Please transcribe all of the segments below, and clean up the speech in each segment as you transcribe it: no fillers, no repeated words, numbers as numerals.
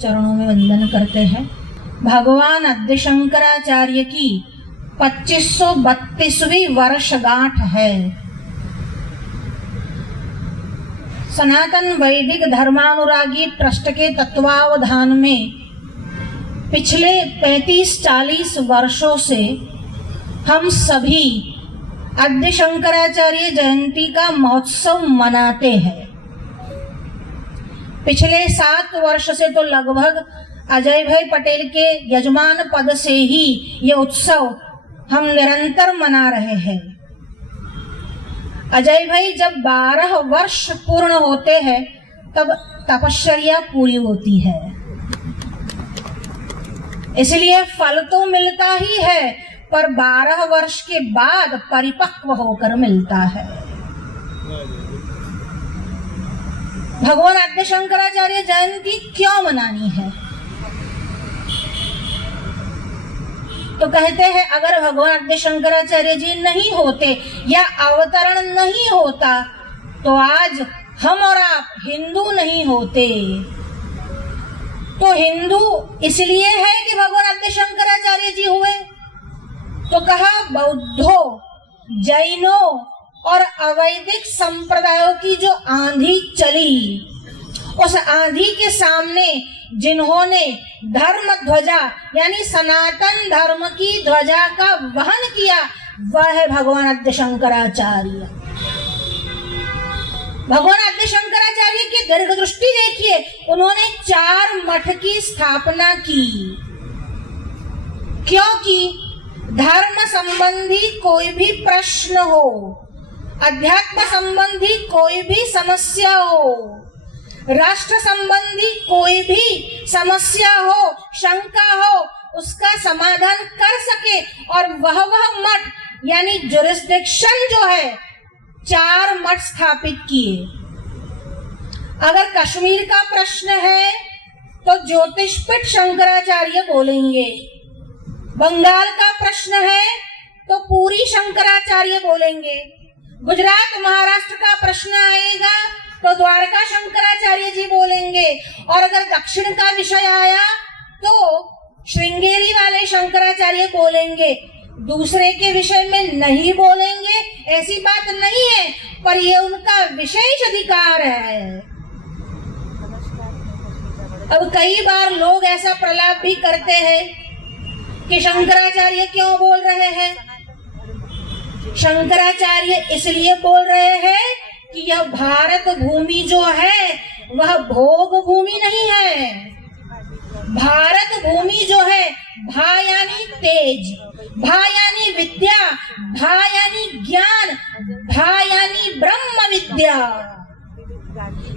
चरणों में वंदन करते हैं। भगवान आद्य शंकराचार्य की 2532वीं वर्षगांठ है। सनातन वैदिक धर्मानुरागी ट्रस्ट के तत्वावधान में पिछले 35-40 वर्षों से हम सभी आद्य शंकराचार्य जयंती का महोत्सव मनाते हैं। पिछले 7 वर्ष से तो लगभग अजय भाई पटेल के यजमान पद से ही ये उत्सव हम निरंतर मना रहे हैं। अजय भाई जब 12 वर्ष पूर्ण होते हैं तब तपश्चर्या पूरी होती है, इसलिए फल तो मिलता ही है पर 12 वर्ष के बाद परिपक्व होकर मिलता है। भगवान आद्य शंकराचार्य जयंती क्यों मनानी है? तो कहते हैं अगर भगवान आद्य शंकराचार्य जी नहीं होते या अवतरण नहीं होता तो आज हम और आप हिंदू नहीं होते। तो हिंदू इसलिए है कि भगवान आद्य शंकराचार्य जी हुए। तो कहा बौद्धों, जैनों और अवैदिक संप्रदायों की जो आंधी चली, उस आंधी के सामने जिन्होंने धर्म ध्वजा यानी सनातन धर्म की ध्वजा का वहन किया वह है भगवान आद्य शंकराचार्य। भगवान आद्य शंकराचार्य की दीर्घ दृष्टि देखिए, उन्होंने 4 मठ की स्थापना की। क्योंकि धर्म संबंधी कोई भी प्रश्न हो, अध्यात्म संबंधी कोई भी समस्या हो, राष्ट्र संबंधी कोई भी समस्या हो, शंका हो, उसका समाधान कर सके। और वह मठ यानी जुरिस्डिक्शन जो है 4 मठ स्थापित किए। अगर कश्मीर का प्रश्न है तो ज्योतिषपीठ शंकराचार्य बोलेंगे, बंगाल का प्रश्न है तो पूरी शंकराचार्य बोलेंगे, गुजरात महाराष्ट्र का प्रश्न आएगा तो द्वारका शंकराचार्य जी बोलेंगे, और अगर दक्षिण का विषय आया तो श्रृंगेरी वाले शंकराचार्य बोलेंगे। दूसरे के विषय में नहीं बोलेंगे ऐसी बात नहीं है, पर ये उनका विशेष अधिकार है। अब कई बार लोग ऐसा प्रलाप भी करते हैं कि शंकराचार्य क्यों बोल रहे हैं। शंकराचार्य इसलिए बोल रहे हैं कि यह भारत भूमि जो है वह भोग भूमि नहीं है। भारत भूमि जो है भा यानी तेज, भा यानी विद्या, भा यानी ज्ञान, भा यानी ब्रह्म विद्या।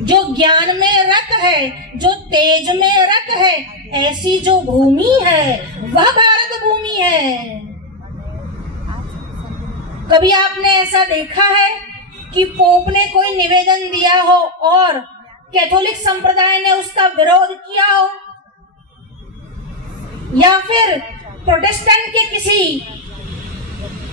जो ज्ञान में रत है, जो तेज में रत है, ऐसी जो भूमि है वह भारत भूमि है। कभी आपने ऐसा देखा है कि पोप ने कोई निवेदन दिया हो और कैथोलिक संप्रदाय ने उसका विरोध किया हो, या फिर प्रोटेस्टेंट के किसी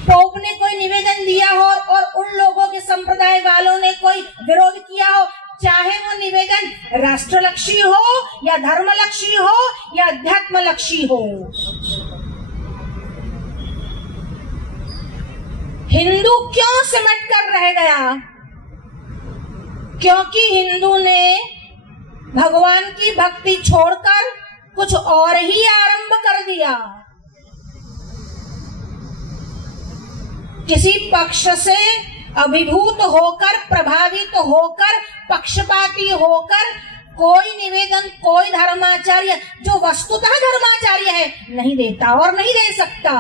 पोप ने कोई निवेदन दिया हो और उन लोगों के संप्रदाय वालों ने कोई विरोध किया हो, चाहे वो निवेदन राष्ट्रलक्षी हो या धर्मलक्षी हो या अध्यात्मलक्षी हो। हिंदू क्यों सिमट कर रह गया? क्योंकि हिंदू ने भगवान की भक्ति छोड़कर कुछ और ही आरंभ कर दिया। किसी पक्ष से अभिभूत होकर, प्रभावित होकर, पक्षपाती होकर कोई निवेदन कोई धर्माचार्य जो वस्तुतः धर्माचार्य है नहीं देता और नहीं दे सकता।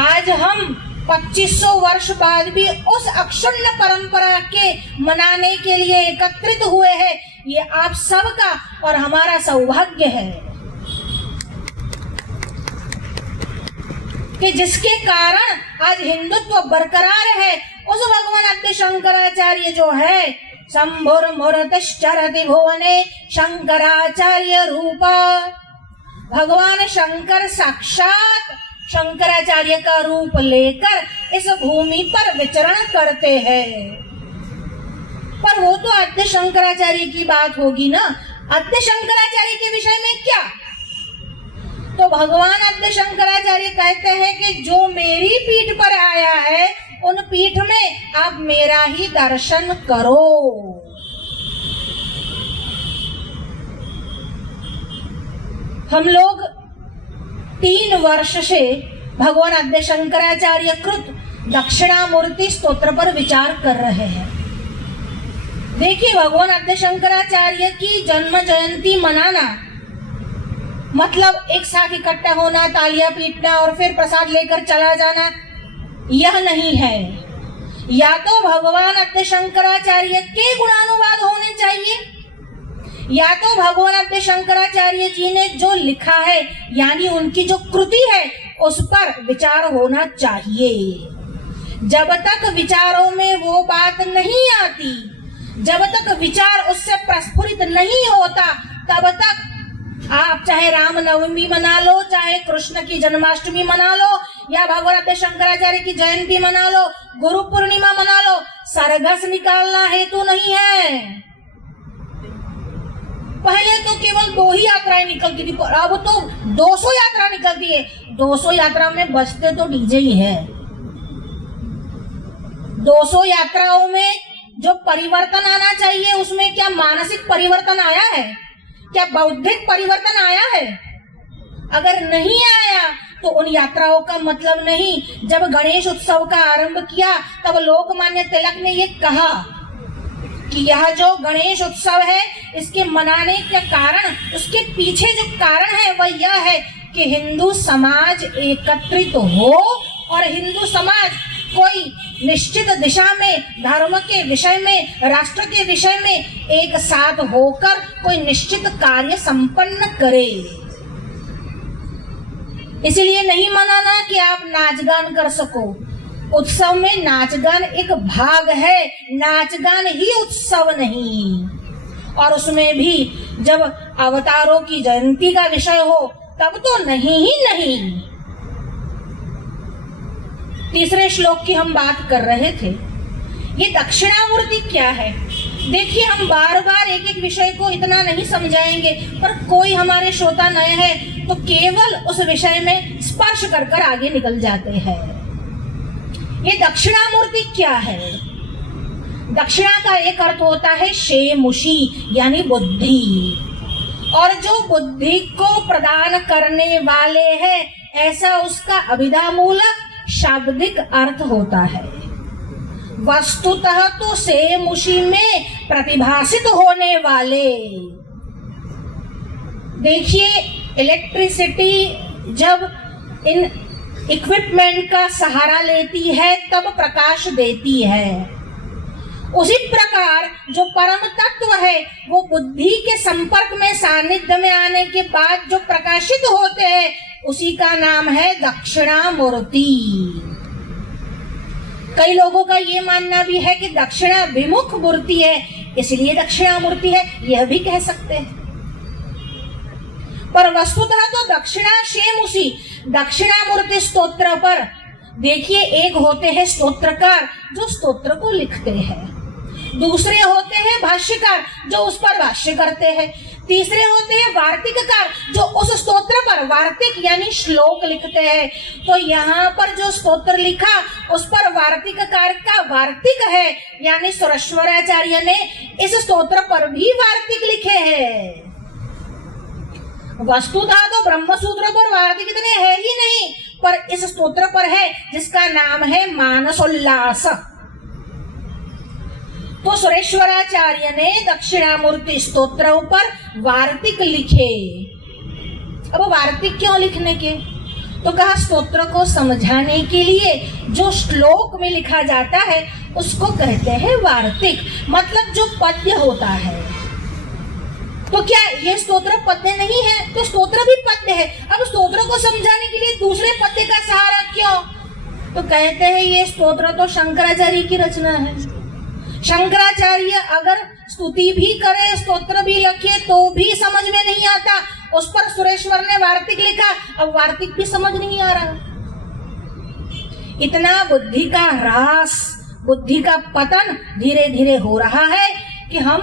आज हम 2500 वर्ष बाद भी उस अक्षुण्ण परंपरा के मनाने के लिए एकत्रित हुए हैं। ये आप सबका और हमारा सौभाग्य है कि जिसके कारण आज हिंदुत्व बरकरार है। उस भगवान आद्य शंकराचार्य जो है शंभुर्मुरतिश्चरति भुवने शंकराचार्य रूपा, भगवान शंकर साक्षात शंकराचार्य का रूप लेकर इस भूमि पर विचरण करते हैं। पर वो तो आद्य शंकराचार्य की बात होगी ना। आद्य शंकराचार्य के विषय में क्या? तो भगवान आद्य शंकराचार्य कहते हैं कि जो मेरी पीठ पर आया है उन पीठ में आप मेरा ही दर्शन करो। हम लोग 3 वर्ष से भगवान आद्य शंकराचार्य कृत दक्षिणामूर्ति स्तोत्र पर विचार कर रहे हैं। देखिए, भगवान आद्य शंकराचार्य की जन्म जयंती मनाना मतलब एक साथ इकट्ठा होना, तालियां पीटना और फिर प्रसाद लेकर चला जाना, यह नहीं है। या तो भगवान आद्य शंकराचार्य के गुणानुवाद होने चाहिए, या तो भगवान आद्य शंकराचार्य जी ने जो लिखा है यानी उनकी जो कृति है उस पर विचार होना चाहिए। जब तक विचारों में वो बात नहीं आती, जब तक विचार उससे प्रस्फुरित नहीं होता, तब तक आप चाहे रामनवमी मना लो, चाहे कृष्ण की जन्माष्टमी मना लो, या भगवान आद्य शंकराचार्य की जयंती मना लो, गुरु पूर्णिमा मना लो, सरघस निकालना हेतु नहीं है। पहले तो केवल 2 ही यात्राएं निकलती थी, पर अब तो 200 यात्रा निकलती है। 200 यात्रा में बजते तो डीजे ही है। 200 यात्राओं में जो परिवर्तन आना चाहिए उसमें क्या मानसिक परिवर्तन आया है? क्या बौद्धिक परिवर्तन आया है? अगर नहीं आया तो उन यात्राओं का मतलब नहीं। जब गणेश उत्सव का आरंभ किया तब लोकमान्य तिलक ने ये कहा कि यह जो गणेश उत्सव है इसके मनाने का कारण, उसके पीछे जो कारण है वह यह है कि हिंदू समाज एकत्रित हो और हिंदू समाज कोई निश्चित दिशा में, धर्म के विषय में, राष्ट्र के विषय में एक साथ होकर कोई निश्चित कार्य संपन्न करे। इसलिए नहीं मनाना कि आप नाच गान कर सको। उत्सव में नाच गान एक भाग है, नाच गान ही उत्सव नहीं। और उसमें भी जब अवतारों की जयंती का विषय हो तब तो नहीं ही नहीं। तीसरे श्लोक की हम बात कर रहे थे। ये दक्षिणामूर्ति क्या है? देखिए, हम बार बार एक एक विषय को इतना नहीं समझाएंगे, पर कोई हमारे श्रोता नए हैं तो केवल उस विषय में स्पर्श कर कर आगे निकल जाते हैं। ये दक्षिणामूर्ति क्या है? दक्षिणा का एक अर्थ होता है शेमुषी यानी बुद्धि, और जो बुद्धि को प्रदान करने वाले हैं ऐसा उसका अभिधामूलक शाब्दिक अर्थ होता है। वस्तुतः तो शेमुषी में प्रतिभासित होने वाले। देखिए, इलेक्ट्रिसिटी जब इन इक्विपमेंट का सहारा लेती है तब प्रकाश देती है। उसी प्रकार जो परम तत्व है वो बुद्धि के संपर्क में, सानिध्य में आने के बाद जो प्रकाशित होते हैं उसी का नाम है दक्षिणामूर्ति। कई लोगों का ये मानना भी है कि दक्षिणा विमुख मूर्ति है इसलिए दक्षिणामूर्ति है, यह भी कह सकते हैं। पर वस्तुतः तो दक्षिणा शेमुषी। दक्षिणामूर्ति स्तोत्र पर देखिए, एक होते हैं स्तोत्रकार जो स्तोत्र को लिखते हैं, दूसरे होते हैं भाष्यकार जो उस पर भाष्य करते हैं, तीसरे होते हैं वार्तिककार जो उस स्तोत्र पर वार्तिक यानी श्लोक लिखते हैं। तो यहाँ पर जो स्तोत्र लिखा उस पर वार्तिककार का वार्तिक है, यानी सुरेश्वराचार्य ने इस स्तोत्र पर भी वार्तिक लिखे हैं। वस्तुतः तो ब्रह्मसूत्र पर वार्तिक इतने है ही नहीं, पर इस स्तोत्र पर है जिसका नाम है मानसोल्लास। तो सुरेश्वराचार्य ने दक्षिणामूर्ति स्तोत्रों पर वार्तिक लिखे। अब वार्तिक क्यों लिखने के? तो कहा स्तोत्र को समझाने के लिए जो श्लोक में लिखा जाता है उसको कहते हैं वार्तिक, मतलब जो पद्य होता है। तो क्या ये स्तोत्र पद्य नहीं है? तो स्तोत्र भी पद्य है। अब स्तोत्र को समझाने के लिए दूसरे पद्य का सहारा क्यों? तो कहते हैं ये स्तोत्र तो शंकराचार्य की रचना है। शंकराचार्य अगर स्तुति भी करे, स्तोत्र भी लिखे तो भी समझ में नहीं आता, उस पर सुरेश्वर ने वार्तिक लिखा, अब वार्तिक भी समझ नहीं आ रहा। इतना बुद्धि का ह्रास, बुद्धि का पतन धीरे धीरे हो रहा है कि हम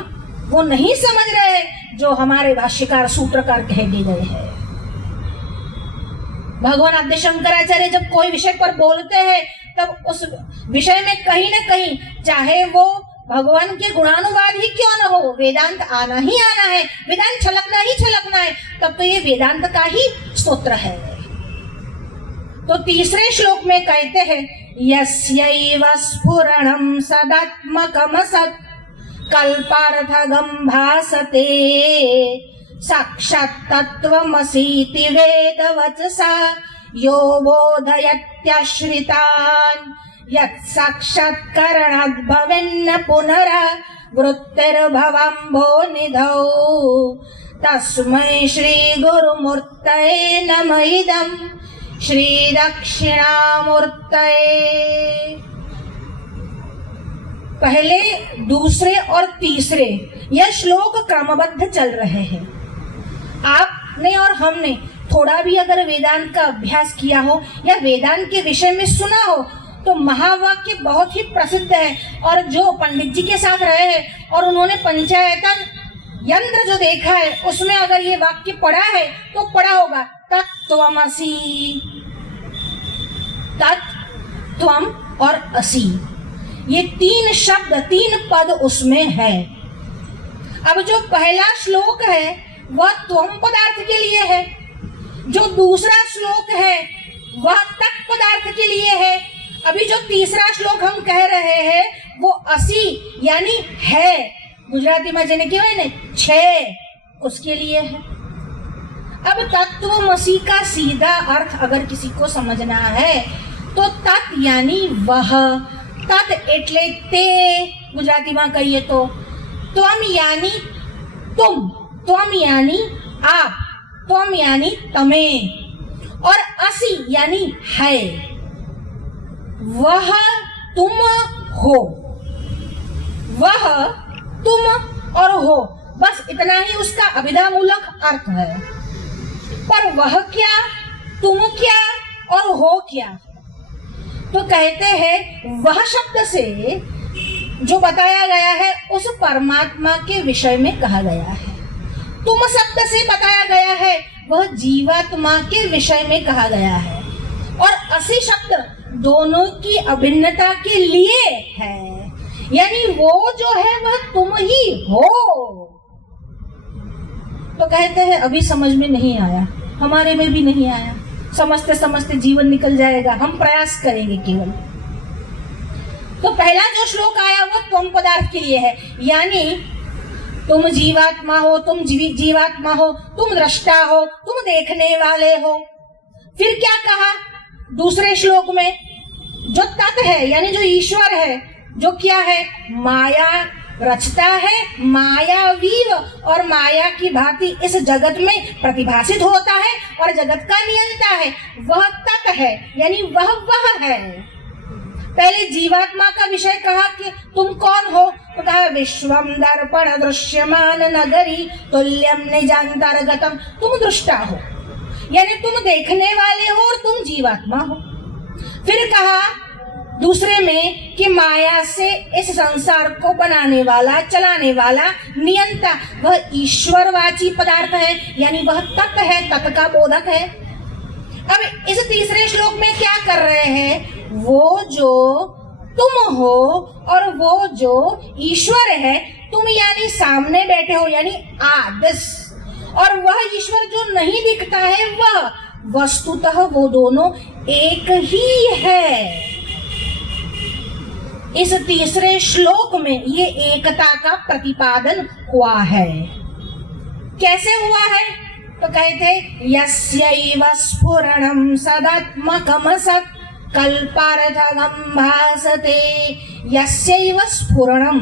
वो नहीं समझ रहे जो हमारे भाष्यकार सूत्रकार कह दिए गए हैं। भगवान आद्य शंकराचार्य जब कोई विषय पर बोलते हैं तब उस विषय में कहीं न कहीं, चाहे वो भगवान के गुणानुवाद ही क्यों न हो, वेदांत आना ही आना है, वेदांत छलकना ही छलकना है, तब तो ये वेदांत का ही स्तोत्र है। तो तीसरे श्लोक में कहते हैं यस्यैव स्फुरणं सदात्मकं सत् कल्पार्थगं भासते साक्षात् तत्त्वमसीति वेदवचसा यो बोधयत्याश्रितान् यत् साक्षात्करणाद् भवेन्न पुनरावृत्तिर्भवम्भो निधौ तस्मै श्री गुरुमूर्तये नमः इदं श्री दक्षिणामूर्तये। पहले, दूसरे और तीसरे यह श्लोक क्रमबद्ध चल रहे हैं। आपने और हमने थोड़ा भी अगर वेदांत का अभ्यास किया हो या वेदांत के विषय में सुना हो तो महावाक्य बहुत ही प्रसिद्ध है। और जो पंडित जी के साथ रहे हैं और उन्होंने पंचायतन यंत्र जो देखा है उसमें अगर ये वाक्य पढ़ा है तो पढ़ा होगा तत्त्वमसि, तत्त्वम और असि, ये तीन शब्द, तीन पद उसमें है। अब जो पहला श्लोक है वह त्वम पदार्थ के लिए है, जो दूसरा श्लोक है वह तत् पदार्थ के लिए है। अभी जो तीसरा श्लोक हम कह रहे हैं वो असि यानी है, गुजराती में जेने कहेवाय ने छे, उसके लिए है। अब तत्त्वमसि का सीधा अर्थ अगर किसी को समझना है तो तत् यानी वह, तत् एटले ते गुजराती में कहिए तो, त्वम यानी तुम, त्वम यानी आप, त्वम यानी तमे, और असि यानी है, वह तुम हो, वह तुम और हो, बस इतना ही उसका अभिधामूलक अर्थ है। पर वह क्या, तुम क्या और हो क्या, तो कहते हैं वह शब्द से जो बताया गया है उस परमात्मा के विषय में कहा गया है। तुम शब्द से बताया गया है वह जीवात्मा के विषय में कहा गया है। और असि शब्द दोनों की अभिन्नता के लिए है, यानी वो जो है वह तुम ही हो। तो कहते हैं अभी समझ में नहीं आया, हमारे में भी नहीं आया, समझते समझते जीवन निकल जाएगा, हम प्रयास करेंगे केवल। तो पहला जो श्लोक आया वो त्वम पदार्थ के लिए है, यानी तुम जीवात्मा हो, तुम जीवात्मा हो, तुम दृष्टा हो, तुम देखने वाले हो। फिर क्या कहा दूसरे श्लोक में, जो तत् है यानी जो ईश्वर है, जो क्या है, माया रचता है, मायावीव और माया की भांति इस जगत में प्रतिभासित होता है और जगत का नियंता है, वह तत् है यानी वह है। पहले जीवात्मा का विषय कहा कि तुम कौन हो, तो कहा विश्वम दर्पण दृश्यमान नगरी तुल्यम निजांतर्गतम, तुम दृष्टा हो यानी तुम देखने वाले हो और तुम जीवात्मा हो। फिर कहा दूसरे में कि माया से इस संसार को बनाने वाला, चलाने वाला, नियंता, वह ईश्वरवाची पदार्थ है यानी वह तत् है, तत् का बोधक है। अब इस तीसरे श्लोक में क्या कर रहे हैं, वो जो तुम हो और वो जो ईश्वर है, तुम यानी सामने बैठे हो यानी आदस, और वह ईश्वर जो नहीं दिखता है वह, वस्तुतः वो दोनों एक ही है। इस तीसरे श्लोक में ये एकता का प्रतिपादन हुआ है। कैसे हुआ है, तो कहते यस्यैव स्फुरणं सदात्मकं सत् कल्पार्थगं भासते। यस्यैव स्फुरणं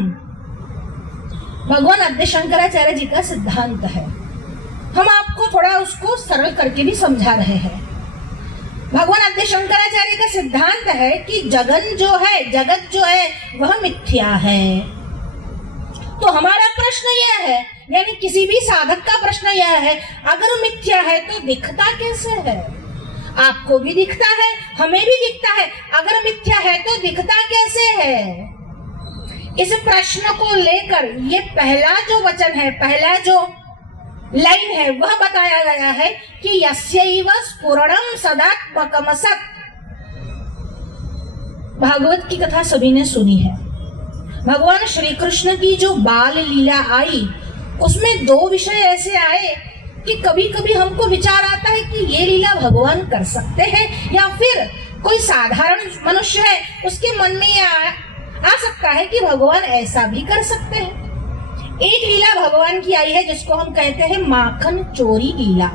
भगवान आद्य शंकराचार्य जी का सिद्धांत है। हम आपको थोड़ा उसको सरल करके भी समझा रहे हैं। भगवान आद्य शंकराचार्य का सिद्धांत है कि जगत जो है वह मिथ्या है। तो हमारा प्रश्न यह है, यानी किसी भी साधक का प्रश्न यह है, अगर मिथ्या है तो दिखता कैसे है? आपको भी दिखता है, हमें भी दिखता है, अगर मिथ्या है तो दिखता कैसे है? इस प्रश्न को लेकर ये पहला जो वचन है, पहला जो लाइन है, वह बताया गया है कि यस्यैव स्फुरणं सदात्मकं सत्। भागवत की कथा सभी ने सुनी है। भगवान श्री कृष्ण की जो बाल लीला आई, उसमें दो विषय ऐसे आए कि कभी कभी हमको विचार आता है कि ये लीला भगवान कर सकते हैं, या फिर कोई साधारण मनुष्य है उसके मन में ये आ सकता है कि भगवान ऐसा भी कर सकते हैं। एक लीला भगवान की आई है जिसको हम कहते हैं माखन चोरी लीला,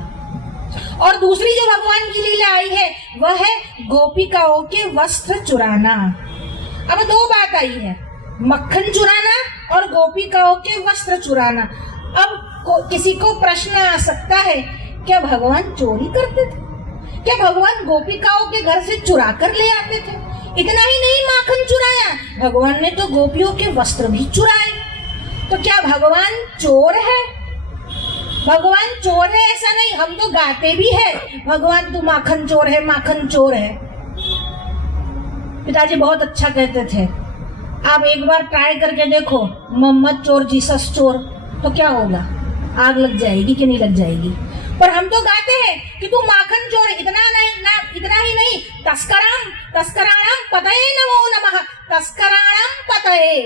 और दूसरी जो भगवान की लीला आई है वह है गोपिकाओं के वस्त्र चुराना। अब दो बात आई है, मक्खन चुराना और गोपिकाओं के वस्त्र चुराना। अब किसी को प्रश्न आ सकता है, क्या भगवान चोरी करते थे? क्या भगवान गोपिकाओं के घर से चुरा कर ले आते थे? इतना ही नहीं माखन चुराया, भगवान ने तो गोपियों के वस्त्र भी चुराए। तो क्या भगवान चोर है? भगवान चोर है ऐसा नहीं, हम तो गाते भी है, भगवान तू माखन चोर है, माखन चोर है। पिताजी बहुत अच्छा कहते थे, आप एक बार ट्राई करके देखो, मोहम्मद चोर जीसस चोर, तो क्या होगा? आग लग जाएगी कि नहीं लग जाएगी? पर हम तो गाते हैं कि तू माखन चोर, इतना ही नहीं, तस्कराणाम पतये नमो नमः, तस्कराणाम पतये।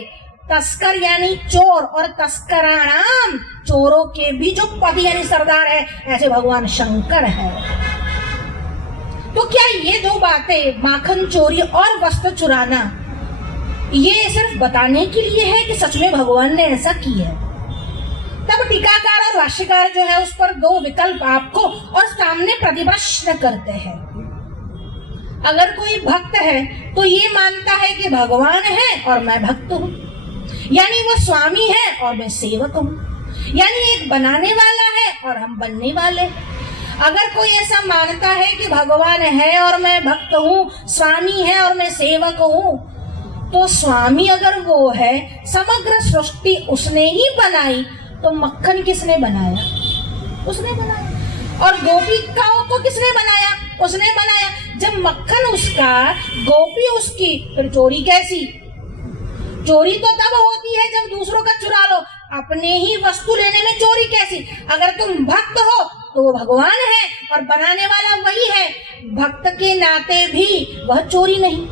तस्कर यानी चोर, और तस्कराणाम चोरों के भी जो पति यानी सरदार है, ऐसे भगवान शंकर है। तो क्या ये दो बातें, माखन चोरी और वस्त्र चुराना, ये सिर्फ बताने के लिए है कि सच में भगवान ने ऐसा किया है? तब टीकाकार और भाष्यकार जो है उस पर दो विकल्प आपको और सामने प्रतिप्रश्न करते हैं। अगर कोई भक्त है तो ये मानता है कि भगवान है और मैं भक्त हूँ, यानी वो स्वामी है और मैं सेवक हूँ, यानी एक बनाने वाला है और हम बनने वाले। अगर कोई ऐसा मानता है कि भगवान है और मैं भक्त हूँ, स्वामी है और मैं सेवक हूँ, तो स्वामी अगर वो है, समग्र सृष्टि उसने ही बनाई, तो मक्खन किसने बनाया? उसने बनाया। और गोपिकाओं को किसने बनाया? उसने बनाया। जब मक्खन उसका, गोपी उसकी, फिर चोरी कैसी? चोरी तो तब होती है जब दूसरों का चुरा लो, अपने ही वस्तु लेने में चोरी कैसी? अगर तुम भक्त हो तो वो भगवान है और बनाने वाला वही है, भक्त के नाते भी वह चोरी नहीं।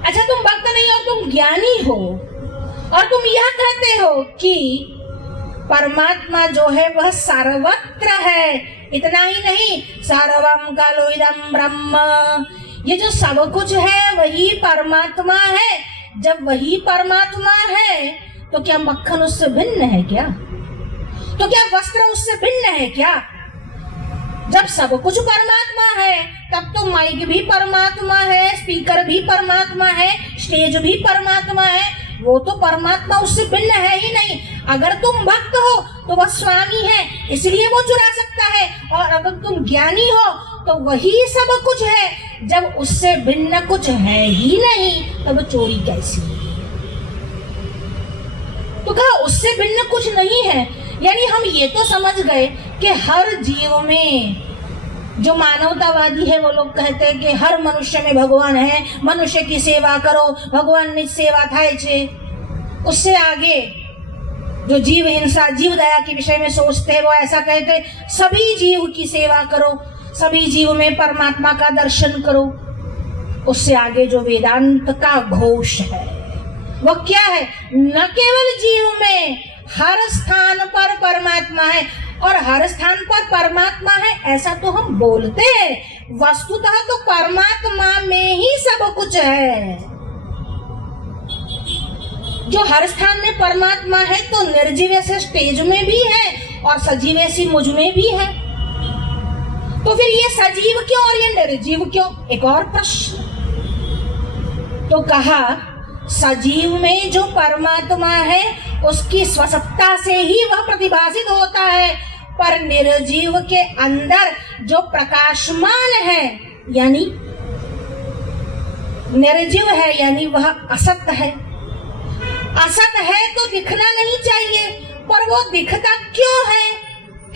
अच्छा, तुम भक्त नहीं हो, तुम ज्ञानी हो और तुम यह कहते हो कि परमात्मा जो है वह सर्वत्र है। इतना ही नहीं, सर्वम खलु इदं ब्रह्म, ये जो सब कुछ है वही परमात्मा है। जब वही परमात्मा है तो क्या मक्खन उससे भिन्न है क्या? तो क्या वस्त्र उससे भिन्न है क्या? जब सब कुछ परमात्मा है तब तो माइक भी परमात्मा है, स्पीकर भी परमात्मा है, स्टेज भी परमात्मा है, वो तो परमात्मा उससे भिन्न है ही नहीं। अगर तुम भक्त हो तो वह स्वामी है, इसलिए वो चुरा सकता है, और अगर तुम ज्ञानी हो तो वही सब कुछ है। जब उससे भिन्न कुछ है ही नहीं तब चोरी कैसी? तो कहा उससे भिन्न कुछ नहीं है, यानी हम ये तो समझ गए कि हर जीव में, जो मानवतावादी है वो लोग कहते हैं कि हर मनुष्य में भगवान है, मनुष्य की सेवा करो, भगवान ने सेवा थाय छे। उससे आगे जो जीव हिंसा, जीव दया के विषय में सोचते हैं वो ऐसा कहते हैं सभी जीव की सेवा करो, सभी जीव में परमात्मा का दर्शन करो। उससे आगे जो वेदांत का घोष है वो क्या है? न केवल जीव में, हर स्थान पर परमात्मा है, और हर स्थान पर परमात्मा है ऐसा तो हम बोलते हैं, वस्तुतः तो परमात्मा में ही सब कुछ है। जो हर स्थान में परमात्मा है तो निर्जीव ऐसे स्टेज में भी है और सजीव ऐसी मुझ में भी है। तो फिर ये सजीव क्यों और ये निर्जीव क्यों? एक और प्रश्न। तो कहा सजीव में जो परमात्मा है उसकी स्वसत्ता से ही वह प्रतिभासित होता है, पर निर्जीव के अंदर जो प्रकाशमान है, यानी निर्जीव है, यानी वह असत है। असत है तो दिखना नहीं चाहिए, पर वो दिखता क्यों है?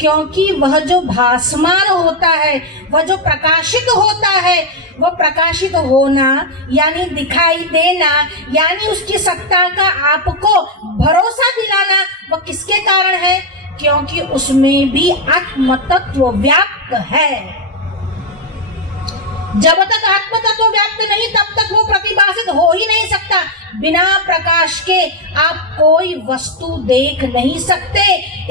क्योंकि वह जो भासमान होता है, वह जो प्रकाशित होता है, वह प्रकाशित होना यानी दिखाई देना, यानी उसकी सत्ता का आपको भरोसा दिलाना, वह किसके कारण है? क्योंकि उसमें भी आत्म तत्व व्याप्त है। जब तक आत्म तत्व व्याप्त नहीं, तब तक वो प्रतिभासित हो ही नहीं सकता। बिना प्रकाश के आप कोई वस्तु देख नहीं सकते।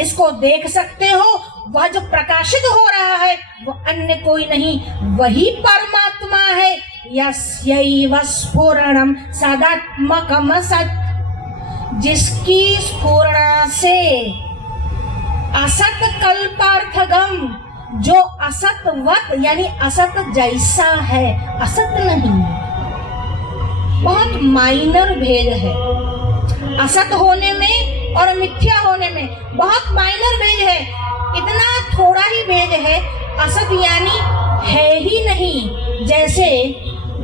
इसको देख सकते हो, वह जो प्रकाशित हो रहा है वह अन्य कोई नहीं, वही परमात्मा है। यस्यैव स्फुरणं सदात्मकम् सत्, जिसकी स्फुरणा से असत कल्पार्थगम, जो असतवत यानी असत जैसा है, असत नहीं, बहुत माइनर भेद है। असत होने में और मिथ्या होने में बहुत माइनर भेद है, इतना थोड़ा ही भेद है। असत यानी है ही नहीं, जैसे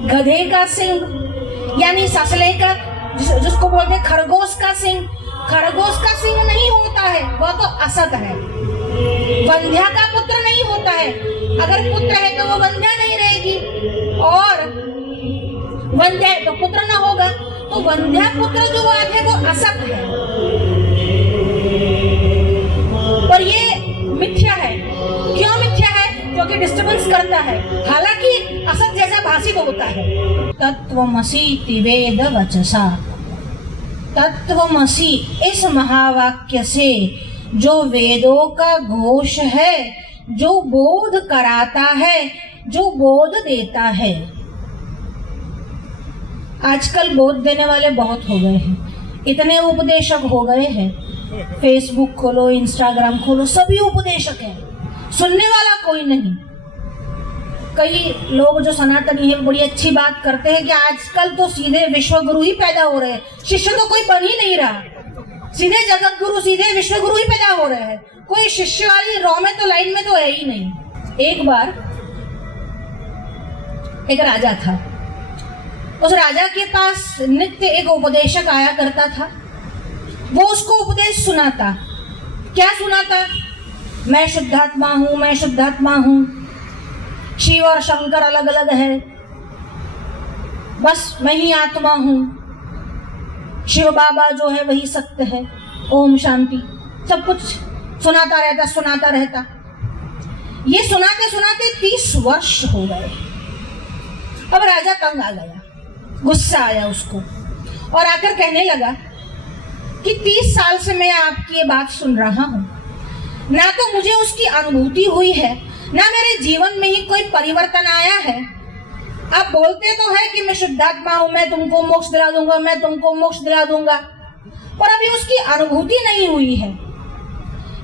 गधे का सिंह यानी ससले का, जिसको बोलते हैं खरगोश का सिंह, खरगोश का सिंह नहीं होता है, वह तो असत है। वंध्या का पुत्र नहीं होता है, अगर पुत्र है तो वो वंध्या नहीं रहेगी, और वंध्या है तो पुत्र ना होगा, तो वंध्या पुत्र जो बात है वो असत है, और ये मिथ्या है। क्यों मिथ्या है? क्योंकि डिस्टर्बेंस करता है, हालांकि असत जैसा भाषित होता है। तत्वमसि वेद वचसा, तत्वमसि इस महावाक्य से जो वेदों का घोष है, जो बोध कराता है, जो बोध देता है। आजकल बोध देने वाले बहुत हो गए हैं, इतने उपदेशक हो गए हैं। फेसबुक खोलो, इंस्टाग्राम खोलो, सभी उपदेशक हैं, सुनने वाला कोई नहीं। कई लोग जो सनातनी है बड़ी अच्छी बात करते हैं कि आजकल तो सीधे विश्व गुरु ही पैदा हो रहे हैं, शिष्य तो कोई बन ही नहीं रहा, सीधे जगत गुरु, सीधे विश्व गुरु ही पैदा हो रहे हैं, कोई शिष्य वाली रॉ में तो लाइन में तो है ही नहीं। एक बार एक राजा था, उस राजा के पास नित्य एक उपदेशक आया करता था। वो उसको उपदेश सुनाता। क्या सुनाता? मैं शुद्धात्मा हूं, मैं शुद्धात्मा हूं, शिव और शंकर अलग अलग है, बस मैं ही आत्मा हूं, शिव बाबा जो है वही सत्य है, ओम शांति, सब कुछ सुनाता रहता। ये सुनाते सुनाते 30 वर्ष हो गए। अब राजा तंग आ गया, गुस्सा आया उसको, और आकर कहने लगा कि 30 साल से मैं आपकी ये बात सुन रहा हूं, ना तो मुझे उसकी अनुभूति हुई है, ना मेरे जीवन में ही कोई परिवर्तन आया है। आप बोलते तो है कि मैं शुद्धात्मा हूं, मैं तुमको मोक्ष दिला दूंगा, मैं तुमको मोक्ष दिला दूंगा, पर अभी उसकी अनुभूति नहीं हुई है।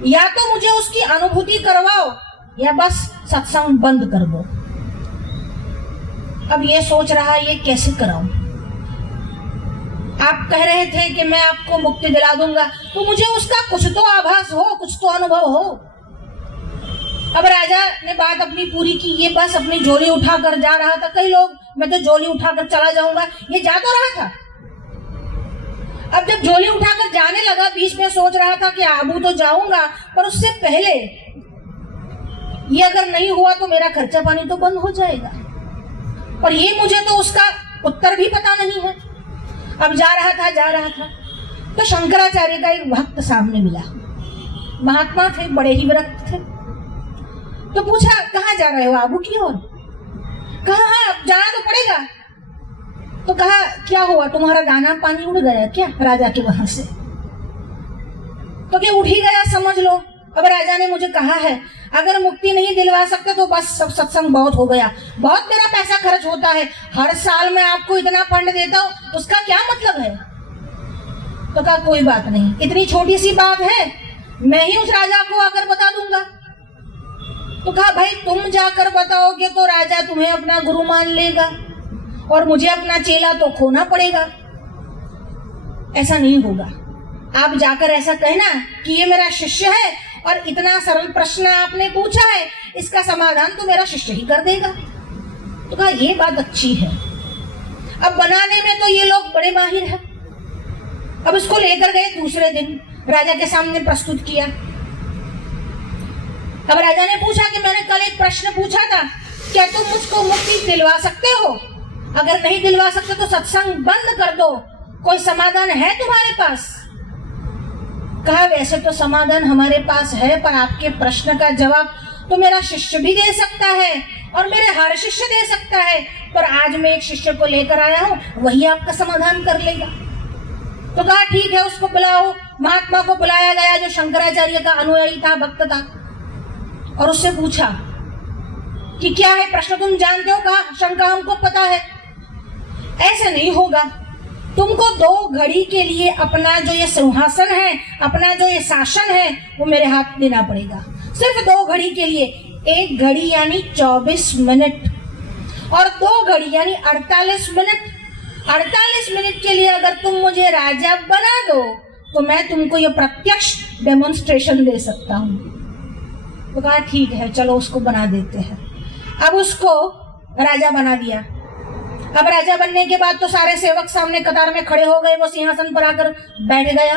या तो मुझे उसकी अनुभूति करवाओ या बस सत्संग बंद कर दो। अब ये सोच रहा है ये कैसे कराऊं? आप कह रहे थे कि मैं आपको मुक्ति दिला दूंगा, तो मुझे उसका कुछ तो आभास हो, कुछ तो अनुभव हो। अब राजा ने बात अपनी पूरी की, ये बस अपनी झोली उठाकर जा रहा था। कई लोग मैं तो झोली उठाकर चला जाऊंगा, ये जा तो रहा था। अब जब झोली उठाकर जाने लगा, बीच में सोच रहा था कि आबू तो जाऊंगा, पर उससे पहले ये अगर नहीं हुआ तो मेरा खर्चा पानी तो बंद हो जाएगा, और ये मुझे तो उसका उत्तर भी पता नहीं है। अब जा रहा था तो शंकराचार्य का एक भक्त सामने मिला। महात्मा थे, बड़े ही विरक्त थे। तो पूछा, कहाँ जा रहे हो? आबू की ओर। कहा हाँ जाना तो पड़ेगा। तो कहा क्या हुआ, तुम्हारा दाना पानी उड़ गया क्या राजा के वहां से? तो क्या उठ ही गया समझ लो। अब राजा ने मुझे कहा है अगर मुक्ति नहीं दिलवा सकते तो बस सब सत्संग बहुत हो गया, बहुत मेरा पैसा खर्च होता है, हर साल मैं आपको इतना फंड देता हूँ, उसका क्या मतलब है? तो कहा कोई बात नहीं, इतनी छोटी सी बात है, मैं ही उस राजा को आकर बता दूंगा। तो कहा भाई तुम जाकर बताओगे तो राजा तुम्हें अपना गुरु मान लेगा और मुझे अपना चेला तो खोना पड़ेगा। ऐसा नहीं होगा, आप जाकर ऐसा कहना कि ये मेरा शिष्य है और इतना सरल प्रश्न आपने पूछा है, इसका समाधान तो मेरा शिष्य ही कर देगा। तो कहा ये बात अच्छी है। अब बनाने में तो ये लोग बड़े माहिर हैं। अब इसको लेकर गए, दूसरे दिन राजा के सामने प्रस्तुत किया। अब राजा ने पूछा कि मैंने कल एक प्रश्न पूछा था, क्या तुम मुझको मुक्ति दिलवा सकते हो? अगर नहीं दिलवा सकते तो सत्संग बंद कर दो, कोई समाधान है तुम्हारे पास? कहा वैसे तो समाधान हमारे पास है, पर आपके प्रश्न का जवाब तो मेरा शिष्य भी दे सकता है और मेरे हर शिष्य दे सकता है, पर आज मैं एक शिष्य को लेकर आया हूं, वही आपका समाधान कर लेगा। तो कहा ठीक है, उसको बुलाओ। महात्मा को बुलाया गया जो शंकराचार्य का अनुयायी था, भक्त था, और उससे पूछा कि क्या है प्रश्न, तुम जानते हो? कहा शंका हमको पता है। ऐसे नहीं होगा, तुमको 2 घड़ी के लिए अपना जो ये सिंहासन है, अपना जो ये शासन है, वो मेरे हाथ देना पड़ेगा। सिर्फ 2 घड़ी के लिए, 1 घड़ी यानी 24 मिनट और 2 घड़ी यानी 48 मिनट। 48 मिनट के लिए अगर तुम मुझे राजा बना दो तो मैं तुमको ये प्रत्यक्ष डेमोन्स्ट्रेशन दे सकता हूँ। तो कहा ठीक है, चलो उसको बना देते हैं। अब उसको राजा बना दिया। अब राजा बनने के बाद तो सारे सेवक सामने कतार में खड़े हो गए, वो सिंहासन पर आकर बैठ गया।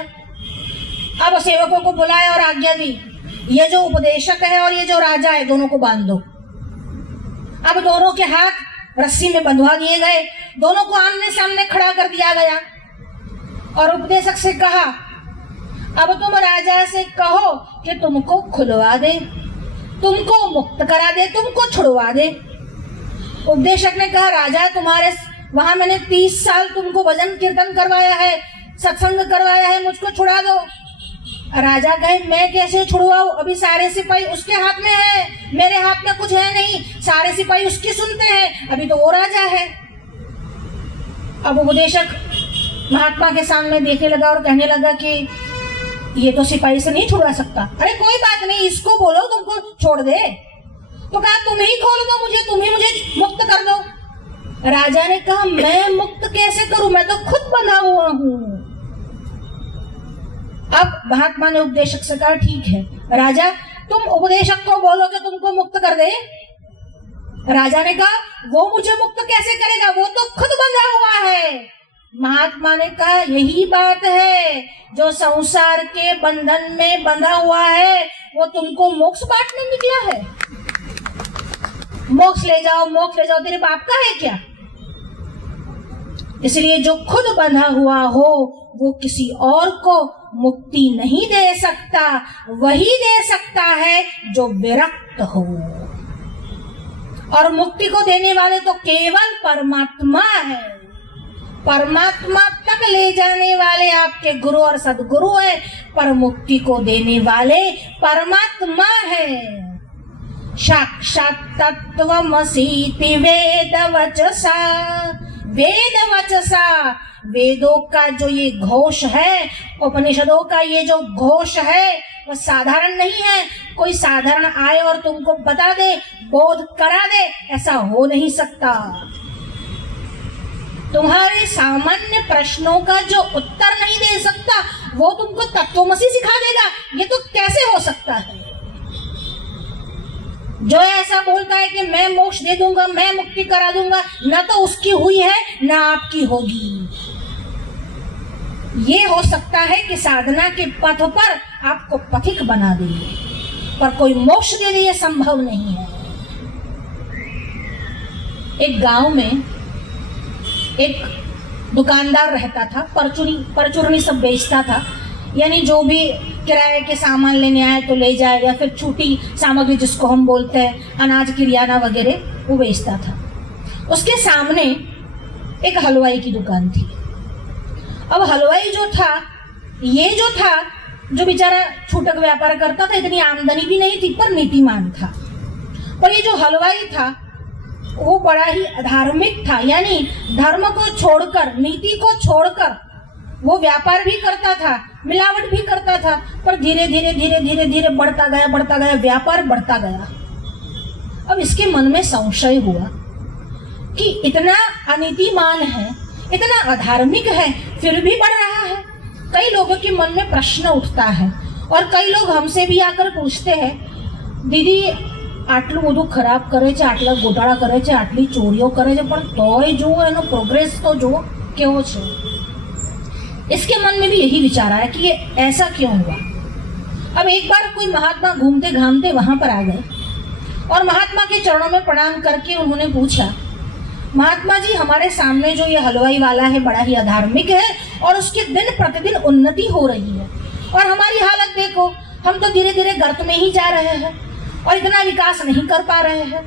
अब सेवकों को बुलाया और आज्ञा दी, ये जो उपदेशक है और ये जो राजा है, दोनों को बांध दो। अब दोनों के हाथ रस्सी में बंधवा दिए गए, दोनों को आमने सामने खड़ा कर दिया गया और उपदेशक से कहा, अब तुम राजा से कहो कि तुमको खुलवा दे, तुमको मुक्त करा दे, तुमको छुड़वा दे। उपदेशक ने कहा, राजा तुम्हारे वहां मैंने 30 साल तुमको भजन कीर्तन करवाया है, सत्संग करवाया है, मुझको छुड़ा दो। राजा कहे, मैं कैसे छुड़वाऊं? अभी सारे सिपाही उसके हाथ में है, मेरे हाथ में कुछ है नहीं, सारे सिपाही उसकी सुनते हैं, अभी तो वो राजा है। अब उपदेशक महात्मा के सामने देखने लगा और कहने लगा कि ये तो सिपाही से नहीं छुड़वा सकता। अरे कोई बात नहीं, इसको बोलो तुमको छोड़ दे। तो कहा तुम ही खोल दो मुझे, तुम ही मुझे मुक्त कर दो। राजा ने कहा, मैं मुक्त कैसे करूं, मैं तो खुद बंधा हुआ हूं। अब महात्मा ने उपदेशक से कहा, ठीक है राजा, तुम उपदेशक को बोलो कि तुमको मुक्त कर दे। राजा ने कहा, वो मुझे मुक्त कैसे करेगा, वो तो खुद बंधा हुआ है। महात्मा ने कहा, यही बात है, जो संसार के बंधन में बंधा हुआ है वो तुमको मोक्ष बांटने निकला है। मोक्ष ले जाओ, मोक्ष ले जाओ, तेरे बाप का है क्या? इसलिए जो खुद बंधा हुआ हो वो किसी और को मुक्ति नहीं दे सकता, वही दे सकता है जो विरक्त हो। और मुक्ति को देने वाले तो केवल परमात्मा है। परमात्मा तक ले जाने वाले आपके गुरु और सदगुरु है, पर मुक्ति को देने वाले परमात्मा है। साक्षात तत्त्वमसीति वेदवचसा, वेदवचसा, वेदों का जो ये घोष है, उपनिषदों का ये जो घोष है, वो साधारण नहीं है। कोई साधारण आए और तुमको बता दे, बोध करा दे, ऐसा हो नहीं सकता। तुम्हारे सामान्य प्रश्नों का जो उत्तर नहीं दे सकता, वो तुमको तत्वमसी सिखा देगा, ये तो कैसे हो सकता है? जो ऐसा बोलता है कि मैं मोक्ष दे दूंगा, मैं मुक्ति करा दूंगा, न तो उसकी हुई है न आपकी होगी। ये हो सकता है कि साधना के पथ पर आपको पथिक बना दे, पर कोई मोक्ष दे दे, ये संभव नहीं है। एक गांव में एक दुकानदार रहता था, परचूरनी सब बेचता था, यानी जो भी किराए के सामान लेने आए तो ले जाए, या फिर छूटी सामग्री जिसको हम बोलते हैं, अनाज किरियाना वगैरह, वो बेचता था। उसके सामने एक हलवाई की दुकान थी। अब हलवाई जो था, ये जो था, जो बेचारा छूटक व्यापार करता था, इतनी आमदनी भी नहीं थी, पर नीतिमान था। पर ये जो हलवाई था वो बड़ा ही अधार्मिक था, यानी धर्म को छोड़कर, नीति को छोड़कर वो व्यापार भी करता था, मिलावट भी करता था, पर धीरे धीरे धीरे धीरे धीरे बढ़ता गया, व्यापार बढ़ता गया। अब इसके मन में संशय हुआ कि इतना अनीतिमान है, इतना अधार्मिक है, फिर भी बढ़ रहा है। कई लोगों के मन में प्रश्न उठता है, और कई लोग हमसे भी आकर पूछते हैं, दीदी આટલું બધું ખરાબ કરે છે, આટલા ગોટાળા કરે છે, આટલી ચોરીઓ કરે છે, પણ તોય જુઓ એનો પ્રોગ્રેસ તો જુઓ કેવો છે। इसके मन में भी यही विचार आया कि ये ऐसा क्यों हुआ। अब एक बार कोई महात्मा घूमते घामते वहां पर आ गए और महात्मा के चरणों में प्रणाम करके उन्होंने पूछा, महात्मा जी हमारे सामने जो ये हलवाई वाला है बड़ा ही अधार्मिक है और उसकी दिन प्रतिदिन उन्नति हो रही है और हमारी हालत देखो, हम तो धीरे धीरे गर्त में ही जा रहे हैं और इतना विकास नहीं कर पा रहे हैं।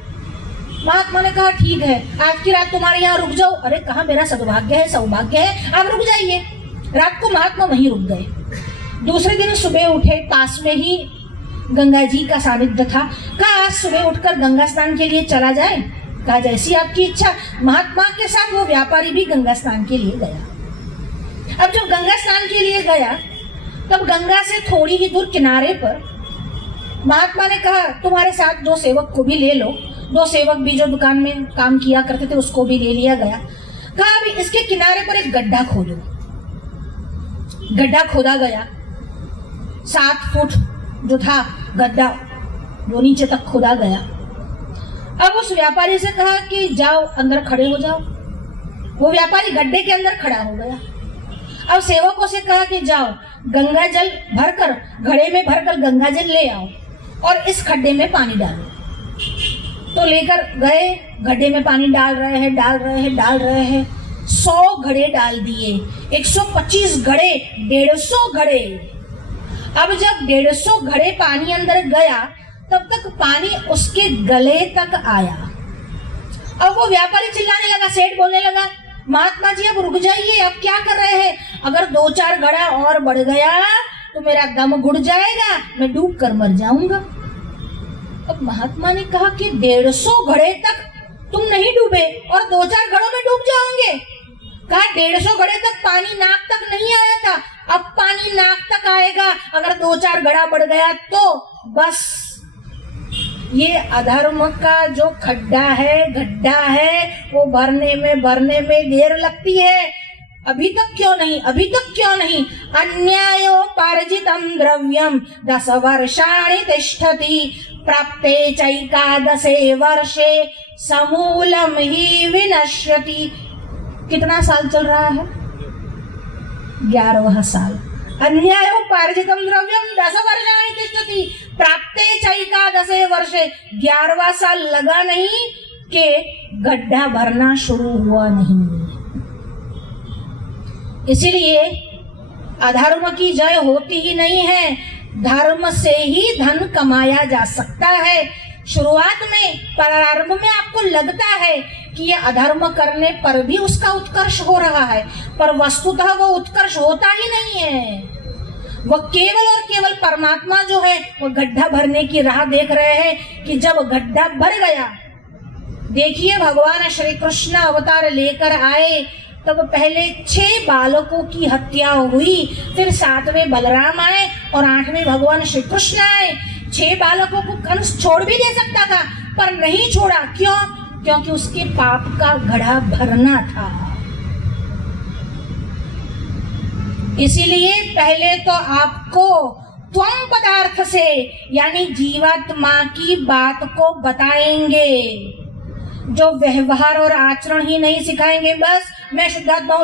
महात्मा ने कहा ठीक है, आज की रात तुम्हारे यहाँ रुक जाओ। अरे कहा मेरा सद्भाग्य है, सौभाग्य है, आप रुक जाइए। रात को महात्मा वहीं रुक गए। दूसरे दिन सुबह उठे, पास में ही गंगा जी का सानिध्य था। कहा आज सुबह उठकर गंगा स्नान के लिए चला जाए। कहा जैसी आपकी इच्छा। महात्मा के साथ वो व्यापारी भी गंगा स्नान के लिए गया। अब जब गंगा स्नान के लिए गया तब गंगा से थोड़ी ही दूर किनारे पर महात्मा ने कहा तुम्हारे साथ 2 सेवक को भी ले लो। 2 सेवक भी जो दुकान में काम किया करते थे उसको भी ले लिया गया। कहा अभी इसके किनारे पर एक गड्ढा खोदो। गड्ढा खोदा गया, 7 फुट जो था गड्ढा वो नीचे तक खोदा गया। अब उस व्यापारी से कहा कि जाओ अंदर खड़े हो जाओ। वो व्यापारी गड्ढे के अंदर खड़ा हो गया। अब सेवकों से कहा कि जाओ गंगा जल भरकर घड़े में भरकर गंगा जल ले आओ और इस खड्डे में पानी डालो। तो लेकर गए, गड्ढे में पानी डाल रहे हैं 100 घड़े डाल दिए, 125 घड़े, 150 घड़े। अब जब 150 घड़े पानी अंदर गया तब तक पानी उसके गले तक आया। अब वो व्यापारी चिल्लाने लगा, सेठ बोलने लगा महात्मा जी अब रुक जाइए, अब क्या कर रहे हैं? अगर 2-4 घड़ा और बढ़ गया तो मेरा दम घुट जाएगा, मैं डूब कर मर जाऊंगा। अब महात्मा ने कहा कि 150 घड़े तक तुम नहीं डूबे और 2-4 घड़ों में डूब जाओगे। कहा 150 घड़े तक पानी नाक तक नहीं आया था, अब पानी नाक तक आएगा। अगर 2-4 घड़ा बढ़ गया तो बस। ये अधर्म का जो खड्डा है, गड्ढा है, वो भरने में देर लगती है। अभी तक क्यों नहीं? अन्यायोपार्जितं द्रव्यं 10 वर्षाणि तिष्ठति, प्राप्ते चैकादशे वर्षे समूलम ही विनश्यति। कितना साल चल रहा है? 11वां साल। अन्यायोपार्जितं द्रव्यं 10 वर्षाणि तिष्ठति, प्राप्ते चैकादशे वर्षे। 11वां साल लगा नहीं कि गड्ढा भरना शुरू हुआ नहीं। इसीलिए अधर्म की जय होती ही नहीं है, धर्म से ही धन कमाया जा सकता है। शुरुआत में, प्रारंभ में आपको लगता है कि ये अधर्म करने पर भी उसका उत्कर्ष हो रहा है, पर वस्तुतः वो उत्कर्ष होता ही नहीं है। वो केवल और केवल परमात्मा जो है वो गड्ढा भरने की राह देख रहे हैं कि जब गड्ढा भर गया। देखिए भगवान श्री कृष्ण अवतार लेकर आए तब पहले 6 बालकों की हत्या हुई, फिर 7वें बलराम आए और 8वें भगवान श्री कृष्ण आए। 6 बालकों को कंस छोड़ भी दे सकता था पर नहीं छोड़ा। क्यों? क्योंकि उसके पाप का घड़ा भरना था। इसीलिए पहले तो आपको त्वम पदार्थ से यानी जीवात्मा की बात को बताएंगे, जो व्यवहार और आचरण ही नहीं सिखाएंगे। बस मैं शुद्धात्मा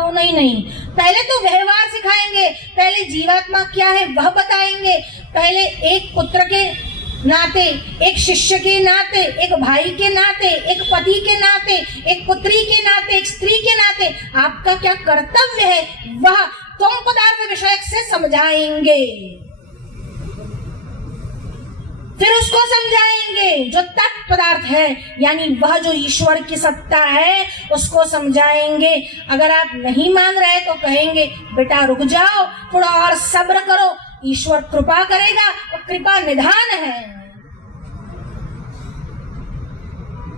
हूँ, नहीं। पहले तो व्यवहार सिखाएंगे, पहले जीवात्मा क्या है वह बताएंगे। पहले एक पुत्र के नाते, एक शिष्य के नाते, एक भाई के नाते, एक पति के नाते, एक पुत्री के नाते, एक स्त्री के नाते आपका क्या कर्तव्य है वह त्वम पदार्थ विषय से समझाएंगे। फिर उसको समझाएंगे जो तत् पदार्थ है यानी वह जो ईश्वर की सत्ता है उसको समझाएंगे। अगर आप नहीं मान रहे तो कहेंगे बेटा रुक जाओ, थोड़ा और सब्र करो, ईश्वर कृपा करेगा, और कृपा निधान है।